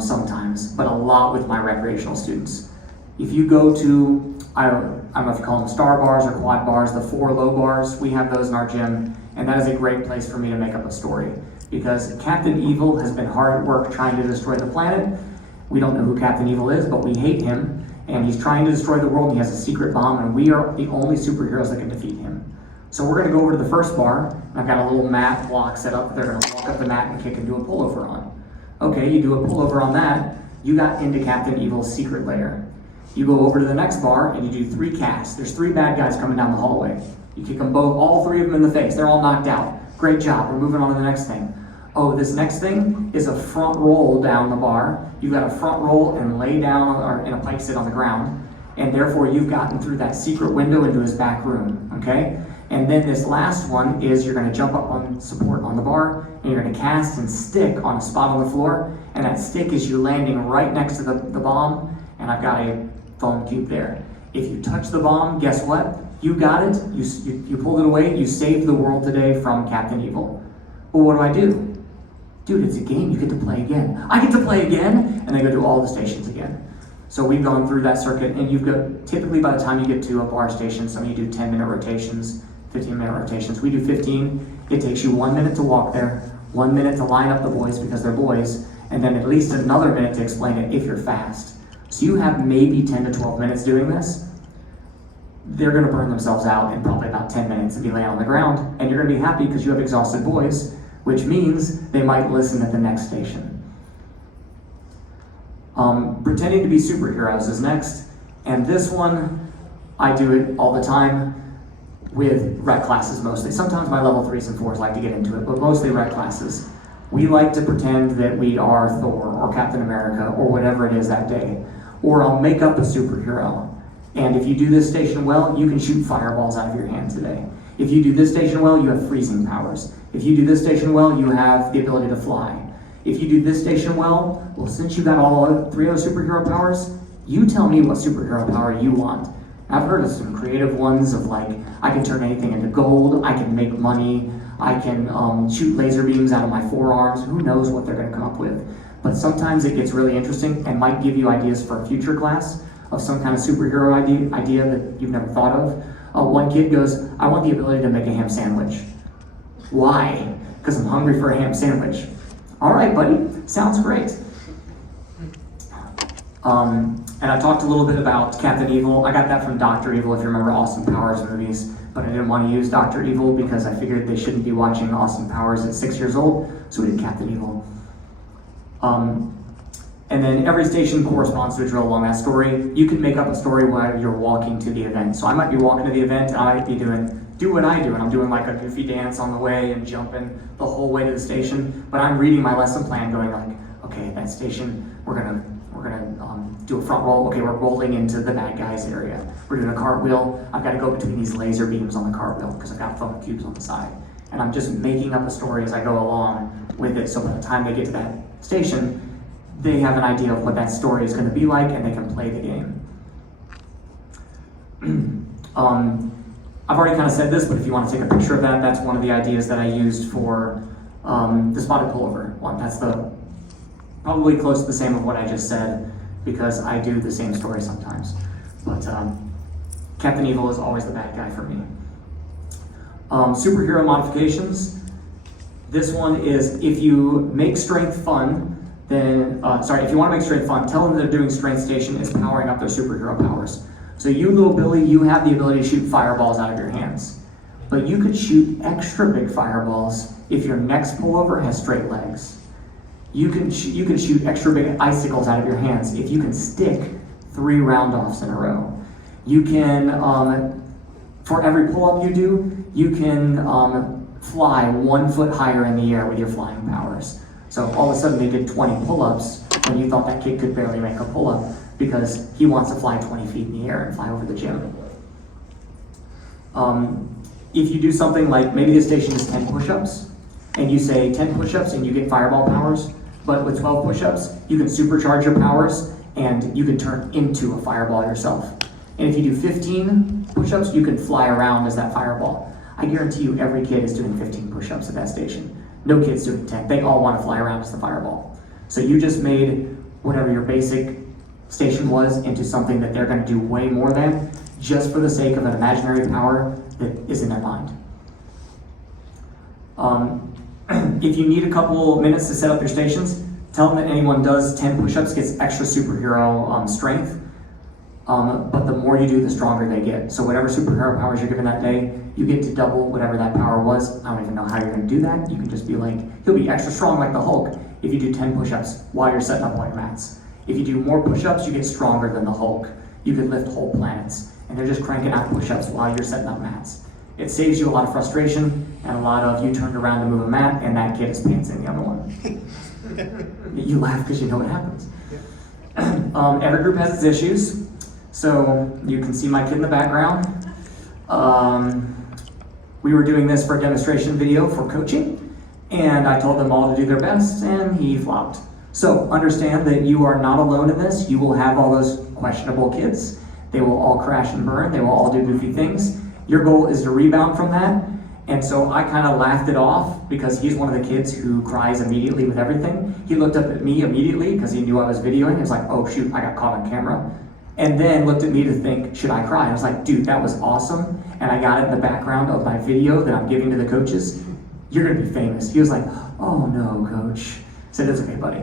sometimes, but a lot with my recreational students. If you go to, I don't know if you call them star bars or quad bars, the 4 low bars, we have those in our gym, and that is a great place for me to make up a story. Because Captain Evil has been hard at work trying to destroy the planet. We don't know who Captain Evil is, but we hate him. And he's trying to destroy the world, and he has a secret bomb, and we are the only superheroes that can defeat him. So we're gonna go over to the first bar, and I've got a little mat block set up. They're gonna walk up the mat and kick and do a pullover on. Okay, you do a pullover on that, you got into Captain Evil's secret lair. You go over to the next bar, and you do 3 casts. There's 3 bad guys coming down the hallway. You kick them both, all 3 of them in the face. They're all knocked out. Great job, we're moving on to the next thing. Oh, this next thing is a front roll down the bar. You've got a front roll and lay down or in a pike sit on the ground, and therefore you've gotten through that secret window into his back room, okay? And then this last one is you're gonna jump up on support on the bar, and you're gonna cast and stick on a spot on the floor, and that stick is you landing right next to the bomb, and I've got a foam cube there. If you touch the bomb, guess what? You got it, you pulled it away, you saved the world today from Captain Evil. Well, what do? Dude, it's a game, you get to play again. I get to play again, and they go to all the stations again. So we've gone through that circuit, and you've got, typically by the time you get to a bar station, some of you do 10-minute rotations, 15-minute rotations. We do 15. It takes you 1 minute to walk there, 1 minute to line up the boys because they're boys, and then at least another minute to explain it if you're fast. So you have maybe 10 to 12 minutes doing this. They're gonna burn themselves out in probably about 10 minutes and be laying on the ground, and you're gonna be happy because you have exhausted boys, which means they might listen at the next station. Pretending to be superheroes is next, and this one, I do it all the time with rec classes mostly. Sometimes my level 3s and 4s like to get into it, but mostly rec classes. We like to pretend that we are Thor or Captain America or whatever it is that day. Or I'll make up a superhero. And if you do this station well, you can shoot fireballs out of your hand today. If you do this station well, you have freezing powers. If you do this station well, you have the ability to fly. If you do this station well, since you got all 3 other superhero powers, you tell me what superhero power you want. I've heard of some creative ones of like, I can turn anything into gold, I can make money, I can shoot laser beams out of my forearms, who knows what they're gonna come up with. But sometimes it gets really interesting and might give you ideas for a future class of some kind of superhero idea that you've never thought of. One kid goes, I want the ability to make a ham sandwich. Why? Because I'm hungry for a ham sandwich. All right, buddy, sounds great. And I talked a little bit about Captain Evil. I got that from Dr. Evil, if you remember Austin Powers movies, but I didn't want to use Dr. Evil because I figured they shouldn't be watching Austin Powers at 6 years old, so we did Captain Evil. And then every station corresponds to a drill along that story. You can make up a story while you're walking to the event. So I might be walking to the event and I might be do what I do, and I'm doing like a goofy dance on the way and jumping the whole way to the station, but I'm reading my lesson plan going like, okay, at that station, we're gonna do a front roll. Okay, we're rolling into the bad guys area. We're doing a cartwheel. I've got to go between these laser beams on the cartwheel because I've got foam cubes on the side. And I'm just making up a story as I go along with it, so by the time they get to that station, they have an idea of what that story is going to be like and they can play the game. I've already kind of said this, but if you want to take a picture of that, that's one of the ideas that I used for the spotted pullover one. That's probably close to the same of what I just said because I do the same story sometimes. But Captain Evil is always the bad guy for me. Superhero modifications. This one is if you make strength fun, then, if you want to make strength fun, tell them they're doing strength station is powering up their superhero powers. So you, little Billy, you have the ability to shoot fireballs out of your hands. But you could shoot extra big fireballs if your next pullover has straight legs. You can shoot extra big icicles out of your hands if you can stick 3 round-offs in a row. You can, for every pull-up you do, you can fly 1 foot higher in the air with your flying powers. So all of a sudden they did 20 pull-ups when you thought that kid could barely make a pull-up because he wants to fly 20 feet in the air and fly over the gym. If you do something like maybe the station is 10 push-ups, and you say 10 push-ups and you get fireball powers, but with 12 push-ups, you can supercharge your powers and you can turn into a fireball yourself. And if you do 15 push-ups, you can fly around as that fireball. I guarantee you every kid is doing 15 push-ups at that station. No kid's doing 10. They all want to fly around as the fireball. So you just made whatever your basic station was into something that they're going to do way more than, just for the sake of an imaginary power that is in their mind. If you need a couple minutes to set up your stations, tell them that anyone does 10 push-ups gets extra superhero strength. But the more you do, the stronger they get. So whatever superhero powers you're given that day, you get to double whatever that power was. I don't even know how you're going to do that. You can just be like, he'll be extra strong like the Hulk if you do 10 push-ups while you're setting up all your mats. If you do more push-ups, you get stronger than the Hulk. You could lift whole planets. And they're just cranking out push-ups while you're setting up mats. It saves you a lot of frustration and a lot of you turned around to move a mat and that kid is pantsing the other one. You laugh because you know what happens. Every group has its issues. So you can see my kid in the background. We were doing this for a demonstration video for coaching, and I told them all to do their best, and he flopped. So understand that you are not alone in this. You will have all those questionable kids. They will all crash and burn. They will all do goofy things. Your goal is to rebound from that. And so I kind of laughed it off because he's one of the kids who cries immediately with everything. He looked up at me immediately because he knew I was videoing. He was like, oh shoot, I got caught on camera. And then looked at me to think, should I cry? I was like, dude, that was awesome. And I got it in the background of my video that I'm giving to the coaches. You're gonna be famous. He was like, oh no, coach. I said, it's okay, buddy.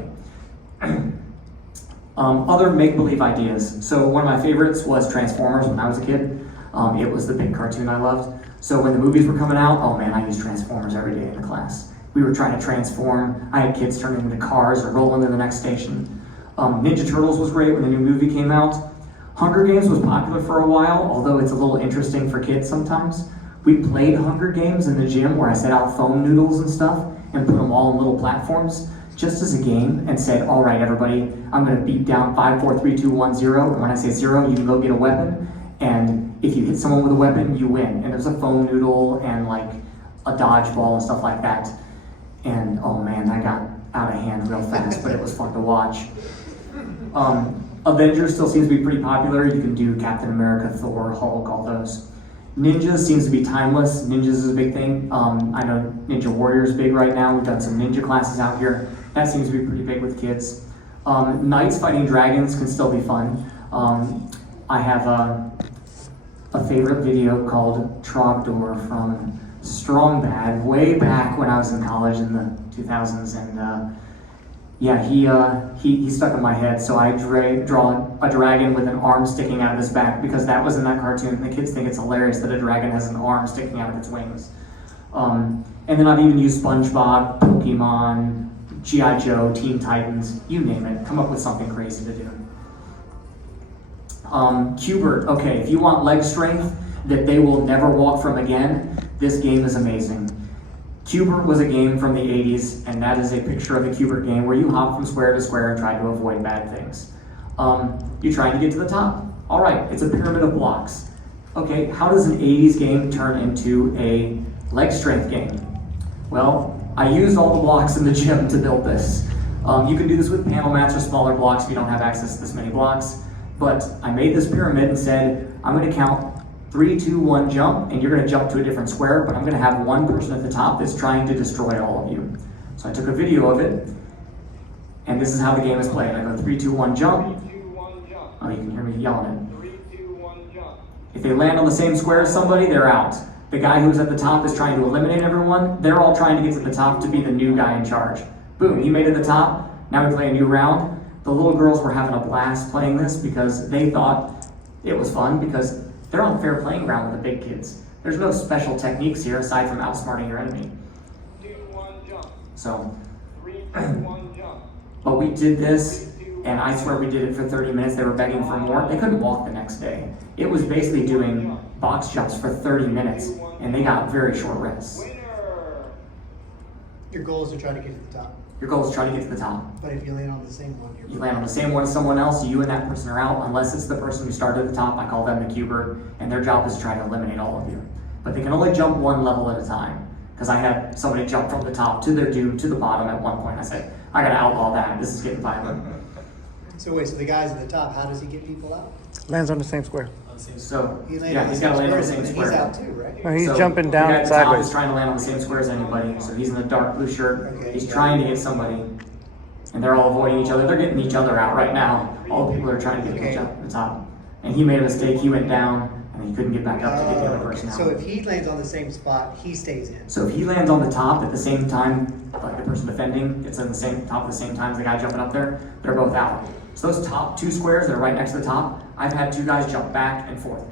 Other make-believe ideas. So one of my favorites was Transformers when I was a kid. It was the big cartoon I loved. So when the movies were coming out, oh man, I used Transformers every day in the class. We were trying to transform. I had kids turning into cars or rolling to the next station. Ninja Turtles was great when the new movie came out. Hunger Games was popular for a while, although it's a little interesting for kids sometimes. We played Hunger Games in the gym where I set out foam noodles and stuff and put them all on little platforms just as a game and said, all right, everybody, I'm gonna beat down 5, 4, 3, 2, 1, 0. And when I say 0, you can go get a weapon. And if you hit someone with a weapon, you win. And there's a foam noodle and like a dodgeball and stuff like that. And oh man, that got out of hand real fast, but it was fun to watch. Avengers still seems to be pretty popular. You can do Captain America, Thor, Hulk, all those. Ninjas seems to be timeless. Ninjas is a big thing. I know Ninja Warrior is big right now. We've done some ninja classes out here. That seems to be pretty big with kids. Knights fighting dragons can still be fun. I have a favorite video called Trogdor from Strong Bad, way back when I was in college in the 2000s, and yeah, he stuck in my head. So I draw a dragon with an arm sticking out of his back because that was in that cartoon. The kids think it's hilarious that a dragon has an arm sticking out of its wings. And then I've even used SpongeBob, Pokemon, G.I. Joe, Teen Titans, you name it. Come up with something crazy to do. Cubert, okay, if you want leg strength that they will never walk from again, this game is amazing. Cubert was a game from the 80s, and that is a picture of a Cubert game where you hop from square to square and try to avoid bad things. You're trying to get to the top. All right, it's a pyramid of blocks. Okay, how does an 80s game turn into a leg strength game? Well, I used all the blocks in the gym to build this. You can do this with panel mats or smaller blocks if you don't have access to this many blocks. But I made this pyramid and said, I'm going to count 3, 2, 1, jump, and you're going to jump to a different square, but I'm going to have one person at the top that's trying to destroy all of you. So I took a video of it, and this is how the game is played. I go 3, 2, 1, jump. 3, 2, 1, jump. Oh, you can hear me yelling 3, 2, 1, jump. it. If they land on the same square as somebody, they're out. The guy who's at the top is trying to eliminate everyone. They're all trying to get to the top to be the new guy in charge. Boom, he made it to the top. Now we play a new round. The little girls were having a blast playing this because they thought it was fun because they're on fair playing ground with the big kids. There's no special techniques here aside from outsmarting your enemy. 2, 1, jump. So, 3, 2, 1, jump. But we did this, and I swear we did it for 30 minutes. They were begging for more. They couldn't walk the next day. It was basically doing box jumps for 30 minutes, and they got very short rests. Winner. Your goal is to try to get to the top. Your goal is to try to get to the top. But if you land on the same one, You land on the same one as someone else, you and that person are out, unless it's the person who started at the top. I call them the cuber, and their job is to try to eliminate all of you. But they can only jump one level at a time. Because I had somebody jump from the top to their doom to the bottom at one point. I said, I gotta outlaw that. This is getting violent. So wait, so the guy's at the top, how does he get people out? Lands on the same square. So, He lands yeah, on he's the gotta same land on the square, same and square. he's out too, right? Or he's So, jumping the guy down at the top is sideways. trying to land on the same square as anybody. So he's in the dark blue shirt. Okay, He's yeah. trying to get somebody. And they're all avoiding each other. They're getting each other out right now. All the people are trying to get Okay. each other at the top. And he made a mistake. He went down, and he couldn't get back up to get the other person out. So if he lands on the same spot, he stays in. So if he lands on the top at the same time, like the person defending gets on the same top at the same time as the guy jumping up there, they're both out. So those top two squares that are right next to the top, I've had two guys jump back and forth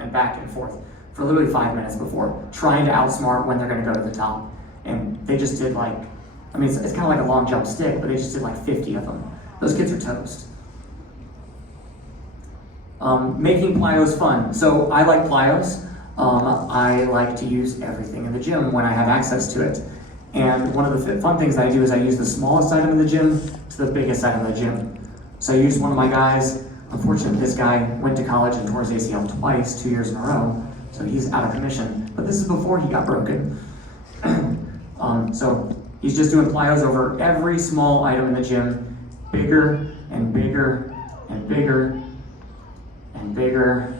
for literally 5 minutes before, trying to outsmart when they're gonna go to the top. And they just did like, I mean, it's kind of like a long jump stick, but they just did like 50 of them. Those kids are toast. Making plyos fun. So I like plyos. I like to use everything in the gym when I have access to it. And one of the fun things that I do is I use the smallest item in the gym to the biggest item in the gym. So I used one of my guys. Unfortunately, this guy went to college and tore his ACL twice, 2 years in a row. So he's out of commission. But this is before he got broken. So he's just doing plyos over every small item in the gym, bigger and bigger and bigger and bigger.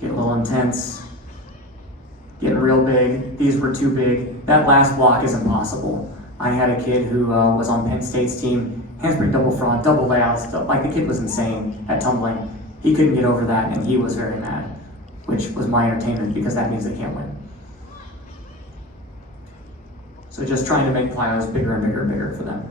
Get a little intense. Getting real big. These were too big. That last block is impossible. I had a kid who was on Penn State's team, handspring double front, double layouts, like the kid was insane at tumbling. He couldn't get over that and he was very mad, which was my entertainment because that means they can't win. So just trying to make plyos bigger and bigger and bigger for them.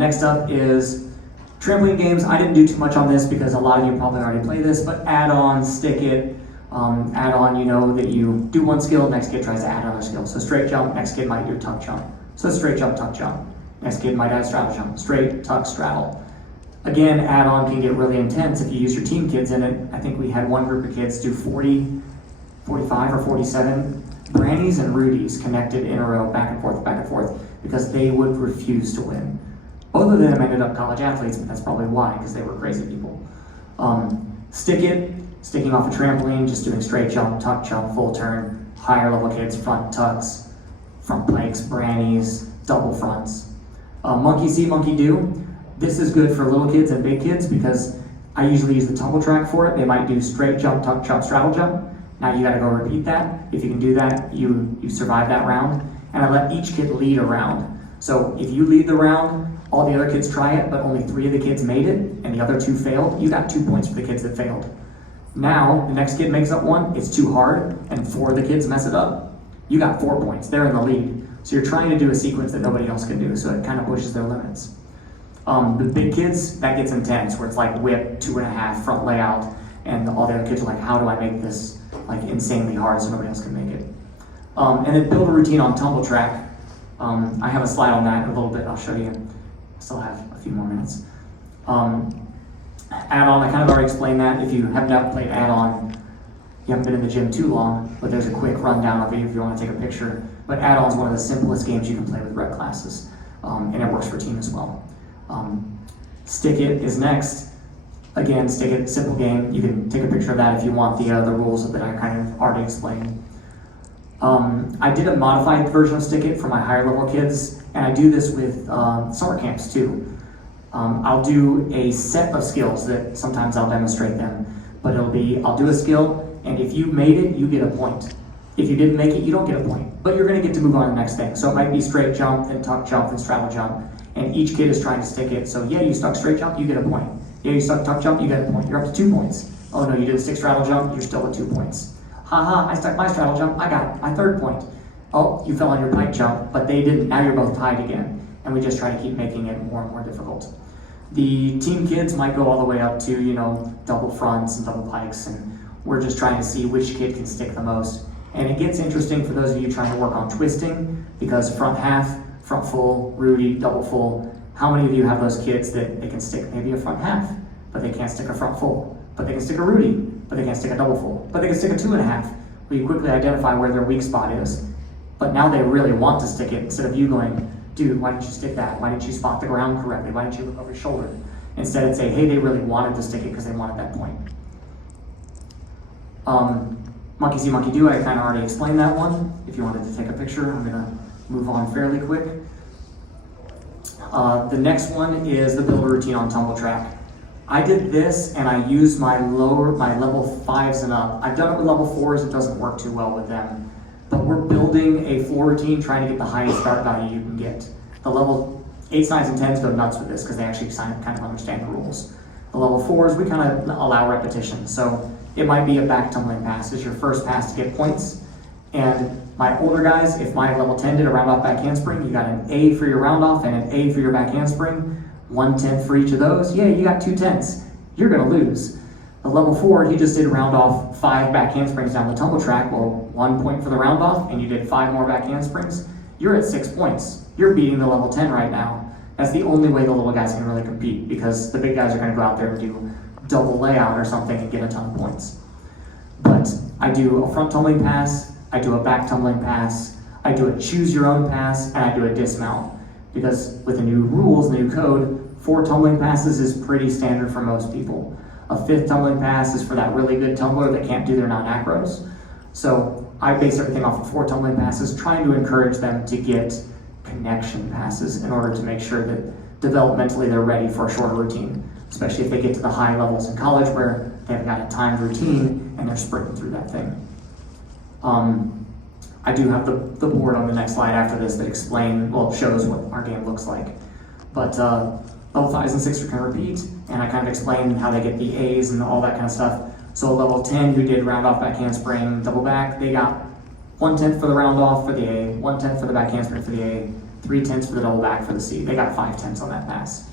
Next up is trampoline games. I didn't do too much on this because a lot of you probably already play this, but add on, stick it, add on, you know, that you do one skill, next kid tries to add another skill. So straight jump, next kid might do tuck jump. So straight jump, tuck jump. Next kid might add straddle jump. Straight, tuck, straddle. Again, add on can get really intense if you use your team kids in it. I think we had one group of kids do 40, 45 or 47 Brannies and Rudies connected in a row, back and forth, because they would refuse to win. Both of them ended up college athletes, but that's probably why, because they were crazy people. Stick it, sticking off a trampoline, just doing straight jump, tuck jump, full turn, higher level kids, front tucks, front pikes, Brannies, double fronts. Monkey see, monkey do. This is good for little kids and big kids because I usually use the tumble track for it. They might do straight jump, tuck jump, straddle jump. Now you gotta go repeat that. If you can do that, you survive that round. And I let each kid lead a round. So if you lead the round, all the other kids try it, but only 3 of the kids made it, and the other 2 failed, you got 2 points for the kids that failed. Now, the next kid makes up one, it's too hard, and 4 of the kids mess it up. You got 4 points, they're in the lead. So you're trying to do a sequence that nobody else can do, so it kind of pushes their limits. The big kids, that gets intense, where it's like whip, 2.5, front layout, and all the other kids are like, how do I make this like insanely hard so nobody else can make it? And then build a routine on tumble track. I have a slide on that in a little bit, I'll show you. I still have a few more minutes. Add-on, I kind of already explained that. If you have not played add-on, you haven't been in the gym too long, but there's a quick rundown of it if you want to take a picture. But add-on is one of the simplest games you can play with rep classes, and it works for team as well. Stick it is next. Again, stick it, simple game. You can take a picture of that if you want the rules that I kind of already explained. I did a modified version of Stick It for my higher level kids, and I do this with summer camps too. I'll do a set of skills that sometimes I'll demonstrate them, but it'll be, I'll do a skill, and if you made it, you get a point. If you didn't make it, you don't get a point, but you're gonna get to move on to the next thing. So it might be straight jump, then tuck jump, then straddle jump, and each kid is trying to stick it. So yeah, you stuck straight jump, you get a point. Yeah, you stuck tuck jump, you get a point. You're up to 2 points. Oh no, you didn't stick straddle jump, you're still at 2 points. Haha, I stuck my straddle jump, I got my 3rd point. Oh, you fell on your pike jump, but they didn't, now you're both tied again. And we just try to keep making it more and more difficult. The team kids might go all the way up to, you know, double fronts and double pikes, and we're just trying to see which kid can stick the most. And it gets interesting for those of you trying to work on twisting, because front half, front full, Rudy, double full. How many of you have those kids that they can stick maybe a front half, but they can't stick a front full, but they can stick a Rudy, but they can't stick a double full, but they can stick a 2.5? Well, you quickly identify where their weak spot is. But now they really want to stick it, instead of you going, dude, why didn't you stick that? Why didn't you spot the ground correctly? Why didn't you look over your shoulder? Instead, it'd say, hey, they really wanted to stick it because they wanted that point. Monkey see, monkey do, I kind of already explained that one. If you wanted to take a picture, I'm gonna move on fairly quick. The next one is the build routine on tumble track. I did this and I used my level 5s and up. I've done it with level 4s, it doesn't work too well with them. But we're building a floor routine, trying to get the highest start value you can get. The level 8s, 9s, and 10s go nuts with this because they actually kind of understand the rules. The level 4s, we kind of allow repetition. So it might be a back tumbling pass is your first pass to get points. And my older guys, if my level 10 did a round off back handspring, you got an A for your round off and an A for your back handspring, 1/10 for each of those. Yeah, you got 2/10s. You're gonna lose. The level 4, he just did round off 5 back handsprings down the tumble track. Well, 1 point for the round off, and you did 5 more back handsprings. You're at 6 points. You're beating the level 10 right now. That's the only way the little guys can really compete, because the big guys are gonna go out there and do double layout or something and get a ton of points. But I do a front tumbling pass, I do a back tumbling pass, I do a choose your own pass, and I do a dismount. Because with the new rules, the new code, 4 tumbling passes is pretty standard for most people. A 5th tumbling pass is for that really good tumbler that can't do their non-acros. So I base everything off of 4 tumbling passes, trying to encourage them to get connection passes in order to make sure that developmentally they're ready for a shorter routine, especially if they get to the high levels in college where they've got a timed routine and they're sprinting through that thing. I do have the board on the next slide after this that shows what our game looks like. But level 5s and 6 are going to repeat, and I kind of explained how they get the A's and all that kind of stuff. So level 10, who did round off back handspring, double back, they got 1/10 for the round off for the A, 1/10 for the back handspring for the A, 3/10 for the double back for the C. They got 5/10 on that pass.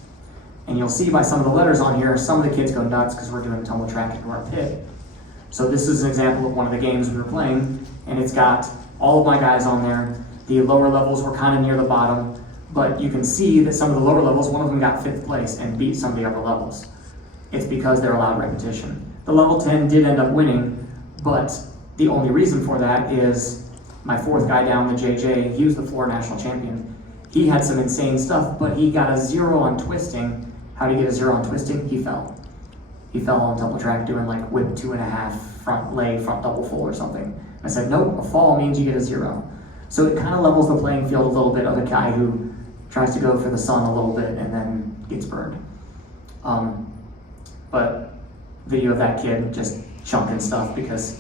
And you'll see by some of the letters on here, some of the kids go nuts because we're doing tumble track into our pit. So this is an example of one of the games we were playing, and it's got all of my guys on there. The lower levels were kind of near the bottom, but you can see that some of the lower levels, one of them got 5th place and beat some of the upper levels. It's because they're allowed repetition. The level 10 did end up winning, but the only reason for that is my 4th guy down, the JJ, he was the floor national champion. He had some insane stuff, but he got a 0 on twisting. How did he get a 0 on twisting? He fell. He fell on tumble track doing like whip 2.5, front leg, front double full or something. I said, nope, a fall means you get a 0. So it kind of levels the playing field a little bit of a guy who tries to go for the sun a little bit and then gets burned. But video of that kid just chunking stuff because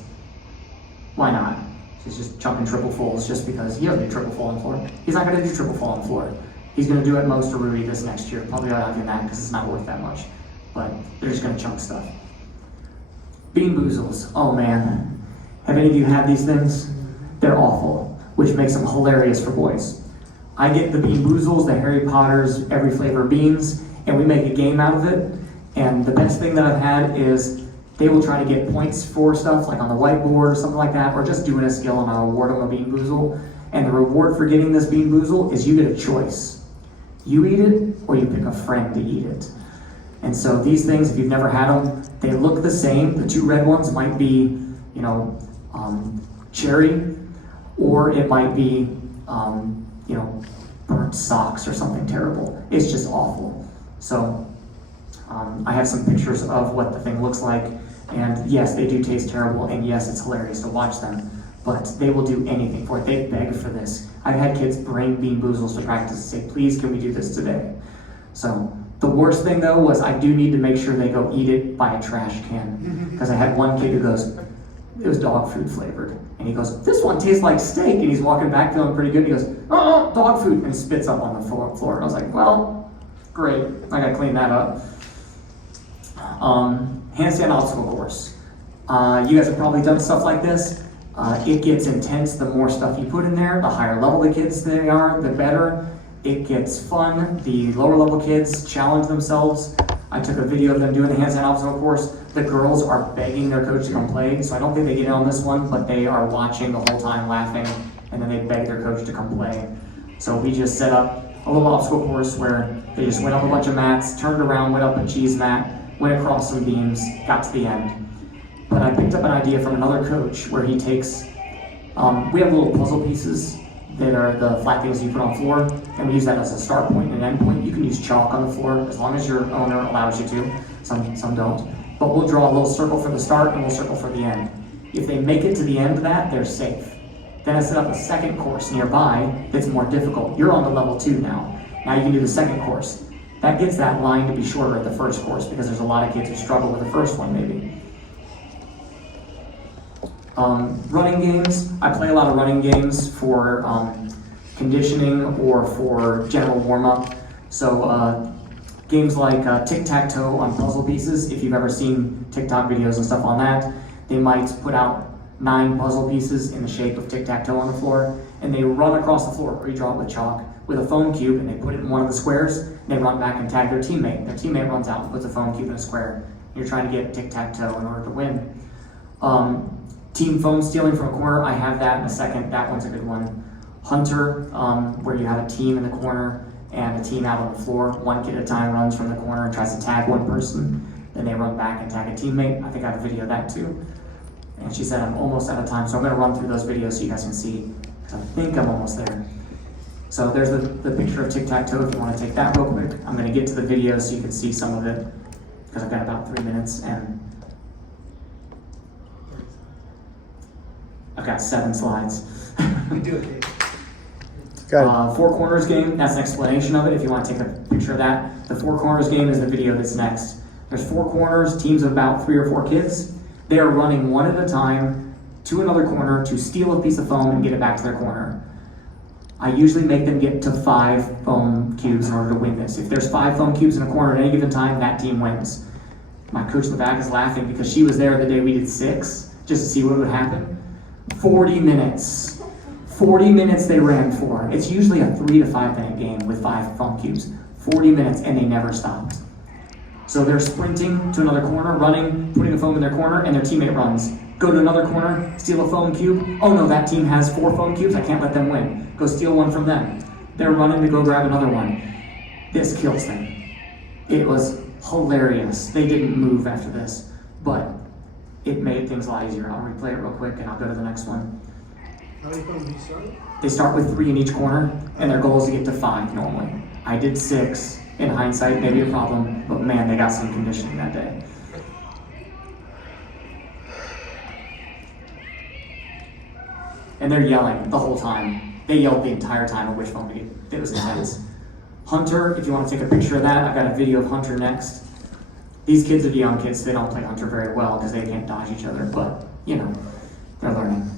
why not? He's just chunking triple fulls just because he doesn't do triple full on the floor. He's not going to do triple full on the floor. He's going to do at most a Rudy this next year. Probably not doing that because it's not worth that much. But they're just going to chunk stuff. Bean boozles. Oh man. Have any of you had these things? They're awful, which makes them hilarious for boys. I get the bean boozles, the Harry Potter's every flavor beans, and we make a game out of it. And the best thing that I've had is they will try to get points for stuff like on the whiteboard or something like that, or just doing a skill and I'll award them a bean boozle. And the reward for getting this bean boozle is you get a choice. You eat it or you pick a friend to eat it. And so these things, if you've never had them, they look the same. The 2 red ones might be, cherry, or it might be, burnt socks or something terrible. It's just awful. So I have some pictures of what the thing looks like, and yes, they do taste terrible, and yes, it's hilarious to watch them, but they will do anything for it. They beg for this. I've had kids bring bean boozles to practice and say, please, can we do this today? So the worst thing though was I do need to make sure they go eat it by a trash can, because I had one kid who goes, it was dog food flavored, and he goes, this one tastes like steak, and he's walking back feeling pretty good, and he goes, dog food, and spits up on the floor. And I was like, well, great, I gotta clean that up. Handstand obstacle course. You guys have probably done stuff like this. It gets intense the more stuff you put in there. The higher level the kids they are, the better. It gets fun. The lower level kids challenge themselves. I took a video of them doing the handstand obstacle course. The girls are begging their coach to come play, so I don't think they get in on this one, but they are watching the whole time laughing, and then they beg their coach to come play. So we just set up a little obstacle course where they just went up a bunch of mats, turned around, went up a cheese mat, went across some beams, got to the end. But I picked up an idea from another coach where he takes, we have little puzzle pieces that are the flat things you put on the floor, and we use that as a start point and an end point. You can use chalk on the floor as long as your owner allows you to. Some don't. But we'll draw a little circle for the start and a little circle for the end. If they make it to the end of that, they're safe. Then I set up a second course nearby that's more difficult. You're on to level 2 now. Now you can do the second course. That gets that line to be shorter at the first course because there's a lot of kids who struggle with the first one maybe. Running games, I play a lot of running games for conditioning or for general warm-up. So games like tic-tac-toe on puzzle pieces, if you've ever seen TikTok videos and stuff on that, they might put out 9 puzzle pieces in the shape of tic-tac-toe on the floor, and they run across the floor, or you draw it with chalk, with a foam cube, and they put it in one of the squares, and they run back and tag their teammate. Their teammate runs out and puts a foam cube in a square. You're trying to get tic-tac-toe in order to win. Team foam stealing from a corner, I have that in a second. That one's a good one. Hunter, where you have a team in the corner and a team out on the floor. One kid at a time runs from the corner and tries to tag one person. Then they run back and tag a teammate. I think I have a video of that too. And she said I'm almost out of time, so I'm going to run through those videos so you guys can see. I think I'm almost there. So there's the picture of tic-tac-toe if you want to take that real quick. I'm going to get to the video so you can see some of it because I've got about 3 minutes and I've got 7 slides. You do it, Dave. Four corners game, that's an explanation of it if you want to take a picture of that. The four corners game is the video that's next. There's 4 corners, teams of about 3 or 4 kids. They are running one at a time to another corner to steal a piece of foam and get it back to their corner. I usually make them get to 5 foam cubes in order to win this. If there's 5 foam cubes in a corner at any given time, that team wins. My coach in the back is laughing because she was there the day we did 6, just to see what would happen. 40 minutes. 40 minutes they ran for. It's usually a 3 to 5 minute game with 5 foam cubes. 40 minutes and they never stopped. So they're sprinting to another corner, running, putting a foam in their corner, and their teammate runs. Go to another corner, steal a foam cube. Oh no, that team has 4 foam cubes, I can't let them win. Go steal one from them. They're running to go grab another one. This kills them. It was hilarious. They didn't move after this, but it made things a lot easier. I'll replay it real quick and I'll go to the next one. How many foams do you start? They start with 3 in each corner, and their goal is to get to 5 normally. I did 6. In hindsight, maybe a problem, but man, they got some conditioning that day. And they're yelling the whole time. They yelled the entire time of which foam to get. It was intense. Hunter, if you want to take a picture of that, I've got a video of Hunter next. These kids are young kids, so they don't play Hunter very well because they can't dodge each other, but, you know, they're learning.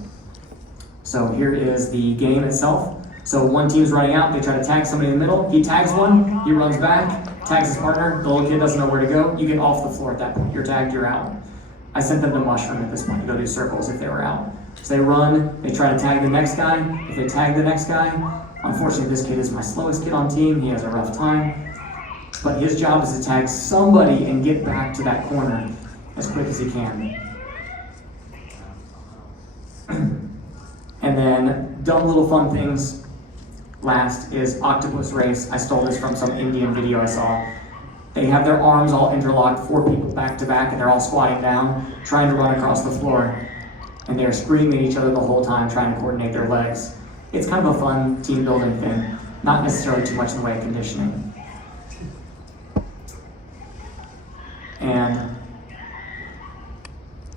So here is the game itself. So one team's running out, they try to tag somebody in the middle, he tags one, he runs back, tags his partner, the little kid doesn't know where to go, you get off the floor at that point, you're tagged, you're out. I sent them to mushroom at this point to go do circles if they were out. So they run, they try to tag the next guy, if they tag the next guy, unfortunately this kid is my slowest kid on team, he has a rough time, but his job is to tag somebody and get back to that corner as quick as he can. And then dumb little fun things. Last is octopus race. I stole this from some Indian video I saw. They have their arms all interlocked, 4 people back to back, and they're all squatting down, trying to run across the floor. And they're screaming at each other the whole time, trying to coordinate their legs. It's kind of a fun team building thing, not necessarily too much in the way of conditioning. And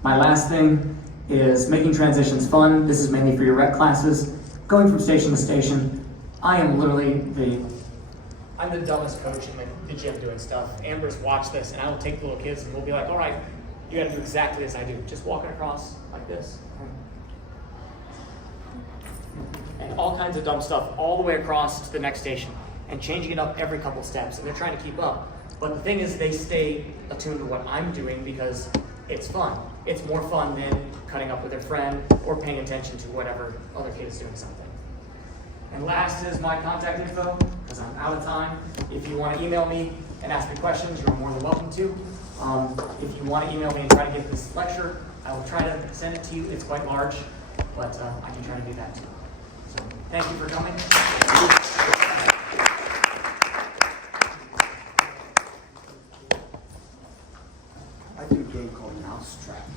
my last thing is making transitions fun. This is mainly for your rec classes. Going from station to station. I am literally I'm the dumbest coach in the gym doing stuff. Amber's watched this and I will take the little kids and we'll be like, all right, you gotta do exactly as I do. Just walking across like this. And all kinds of dumb stuff all the way across to the next station and changing it up every couple steps and they're trying to keep up. But the thing is they stay attuned to what I'm doing because it's fun. It's more fun than cutting up with their friend or paying attention to whatever other kid is doing something. And last is my contact info, because I'm out of time. If you want to email me and ask me questions, you're more than welcome to. If you want to email me and try to get this lecture, I will try to send it to you. It's quite large, but I can try to do that too. Thank you for coming. I do a game called Mousetrap.